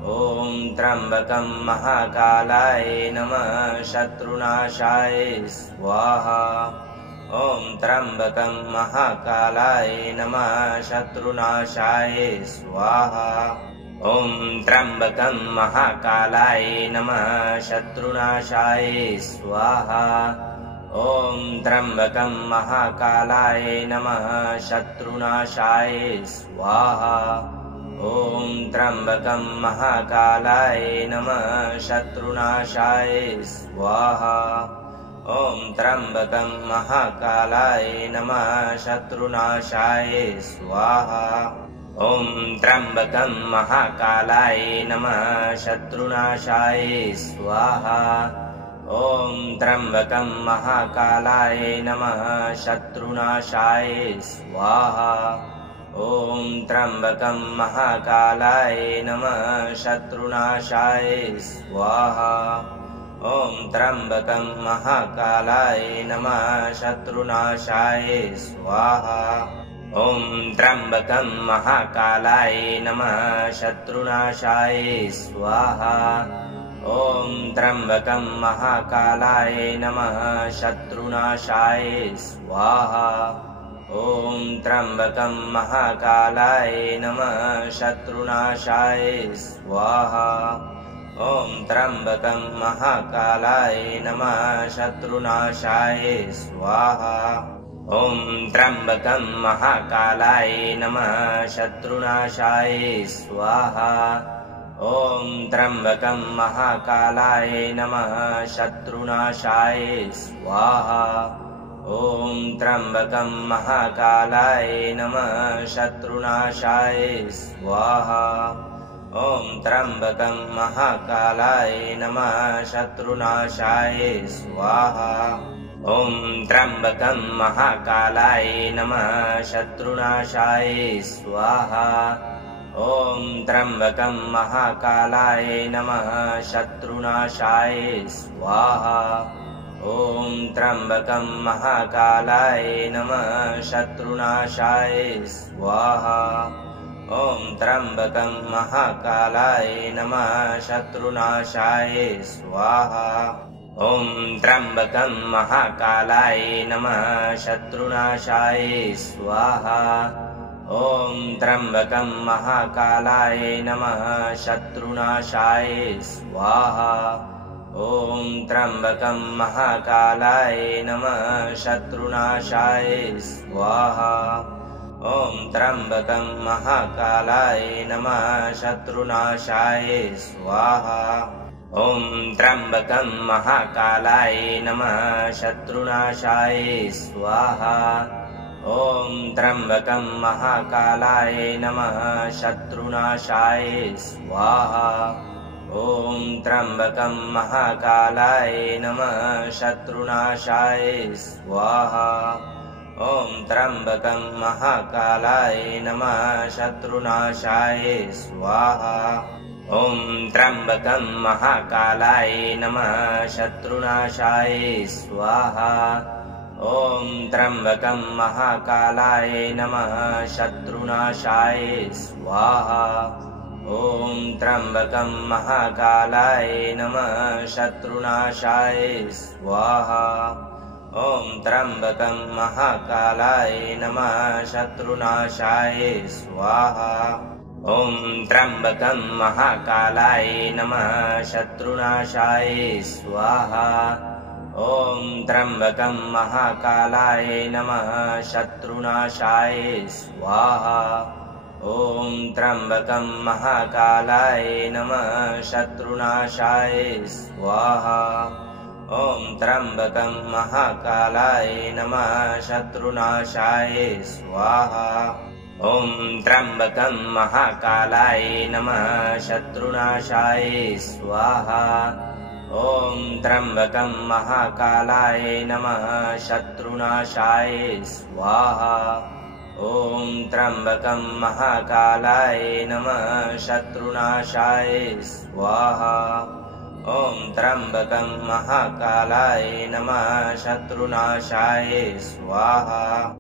ॐ त्र्यम्बकं महाकालाय नमः शत्रुनाशाय स्वाहा ॐ त्र्यम्बकं महाकालाय नमः शत्रुनाशाय स्वाहा ॐ त्र्यम्बकं महाकालाय नमः शत्रुनाशाय स्वाहा ॐ त्र्यम्बकं महाकालाय नमः शत्रुनाशाय स्वाहा ॐ त्र्यम्बकं महाकालाय नमः शत्रुनाशाय स्वाहा ॐ त्र्यम्बकं महाकालाय नमः शत्रुनाशाय स्वाहा ॐ त्र्यम्बकं महाकालाय नमः शत्रुनाशाय स्वाहा ॐ त्र्यम्बकं महाकालाय नमः शत्रुनाशाय स्वाहा ॐ त्र्यम्बकं महाकालाय नमः शत्रुनाशाय स्वाहा ॐ त्र्यम्बकं महाकालाय नमः शत्रुनाशाय स्वाहा ॐ त्र्यम्बकं महाकालाय नमः शत्रुनाशाय स्वाहा ॐ त्र्यम्बकं महाकालाय नमः शत्रुनाशाय स्वाहा ॐ त्र्यम्बकं महाकालाय नमः शत्रुनाशाय स्वाहा ॐ त्र्यम्बकं महाकालाय नमः शत्रुनाशाय स्वाहा ॐ त्र्यम्बकं महाकालाय नमः शत्रुनाशाय स्वाहा ॐ त्र्यम्बकं महाकालाय नमः शत्रुनाशाय स्वाहा ॐ त्र्यम्बकं महाकालाय नमः शत्रुनाशाय स्वाहा ॐ त्र्यम्बकं महाकालाय नमः शत्रुनाशाय स्वाहा ॐ त्र्यम्बकं महाकालाय नमः शत्रुनाशाय स्वाहा ॐ त्र्यम्बकं महाकालाय नमः शत्रुनाशाय स्वाहा ॐ त्र्यम्बकं महाकालाय नमः शत्रुनाशाय स्वाहा ॐ त्र्यम्बकं महाकालाय नमः शत्रुनाशाय स्वाहा ॐ त्र्यम्बकं महाकालाय नमः शत्रुनाशाय स्वाहा ॐ त्र्यम्बकं महाकालाय नमः शत्रुनाशाय स्वाहा ॐ त्र्यम्बकं महाकालाय नमः शत्रुनाशाय स्वाहा ॐ त्र्यम्बकं महाकालाय नमः शत्रुनाशाय स्वाहा ॐ त्र्यम्बकं महाकालाय नमः शत्रुनाशाय स्वाहा ॐ त्र्यम्बकं महाकालाय नमः शत्रुनाशाय स्वाहा ॐ त्र्यम्बकं महाकालाय नमः शत्रुनाशाय स्वाहा ॐ त्र्यम्बकं महाकालाय नमः शत्रुनाशाय स्वाहा ॐ त्र्यम्बकं महाकालाय नमः शत्रुनाशाय स्वाहा ॐ त्र्यम्बकं महाकालाय नमः शत्रुनाशाय स्वाहा ॐ त्र्यम्बकं महाकालाय नमः शत्रुनाशाय स्वाहा ॐ त्र्यम्बकं महाकालाय नमः शत्रुनाशाय स्वाहा ॐ त्र्यम्बकं महाकालाय नमः शत्रुनाशाय स्वाहा ॐ त्र्यम्बकं महाकालाय नमः शत्रुनाशाय स्वाहा ॐ त्र्यम्बकं महाकालाय नमः शत्रुनाशाय स्वाहा ॐ त्र्यम्बकं महाकालाय नमः शत्रुनाशाय स्वाहा ॐ त्र्यम्बकं महाकालाय नमः शत्रुनाशाय स्वाहा ॐ त्र्यम्बकं महाकालाय नमः शत्रुनाशाय स्वाहा ॐ त्र्यम्बकं महाकालाय नमः शत्रुनाशाय स्वाहा ॐ त्र्यम्बकं महाकालाय नमः शत्रुनाशाय स्वाहा।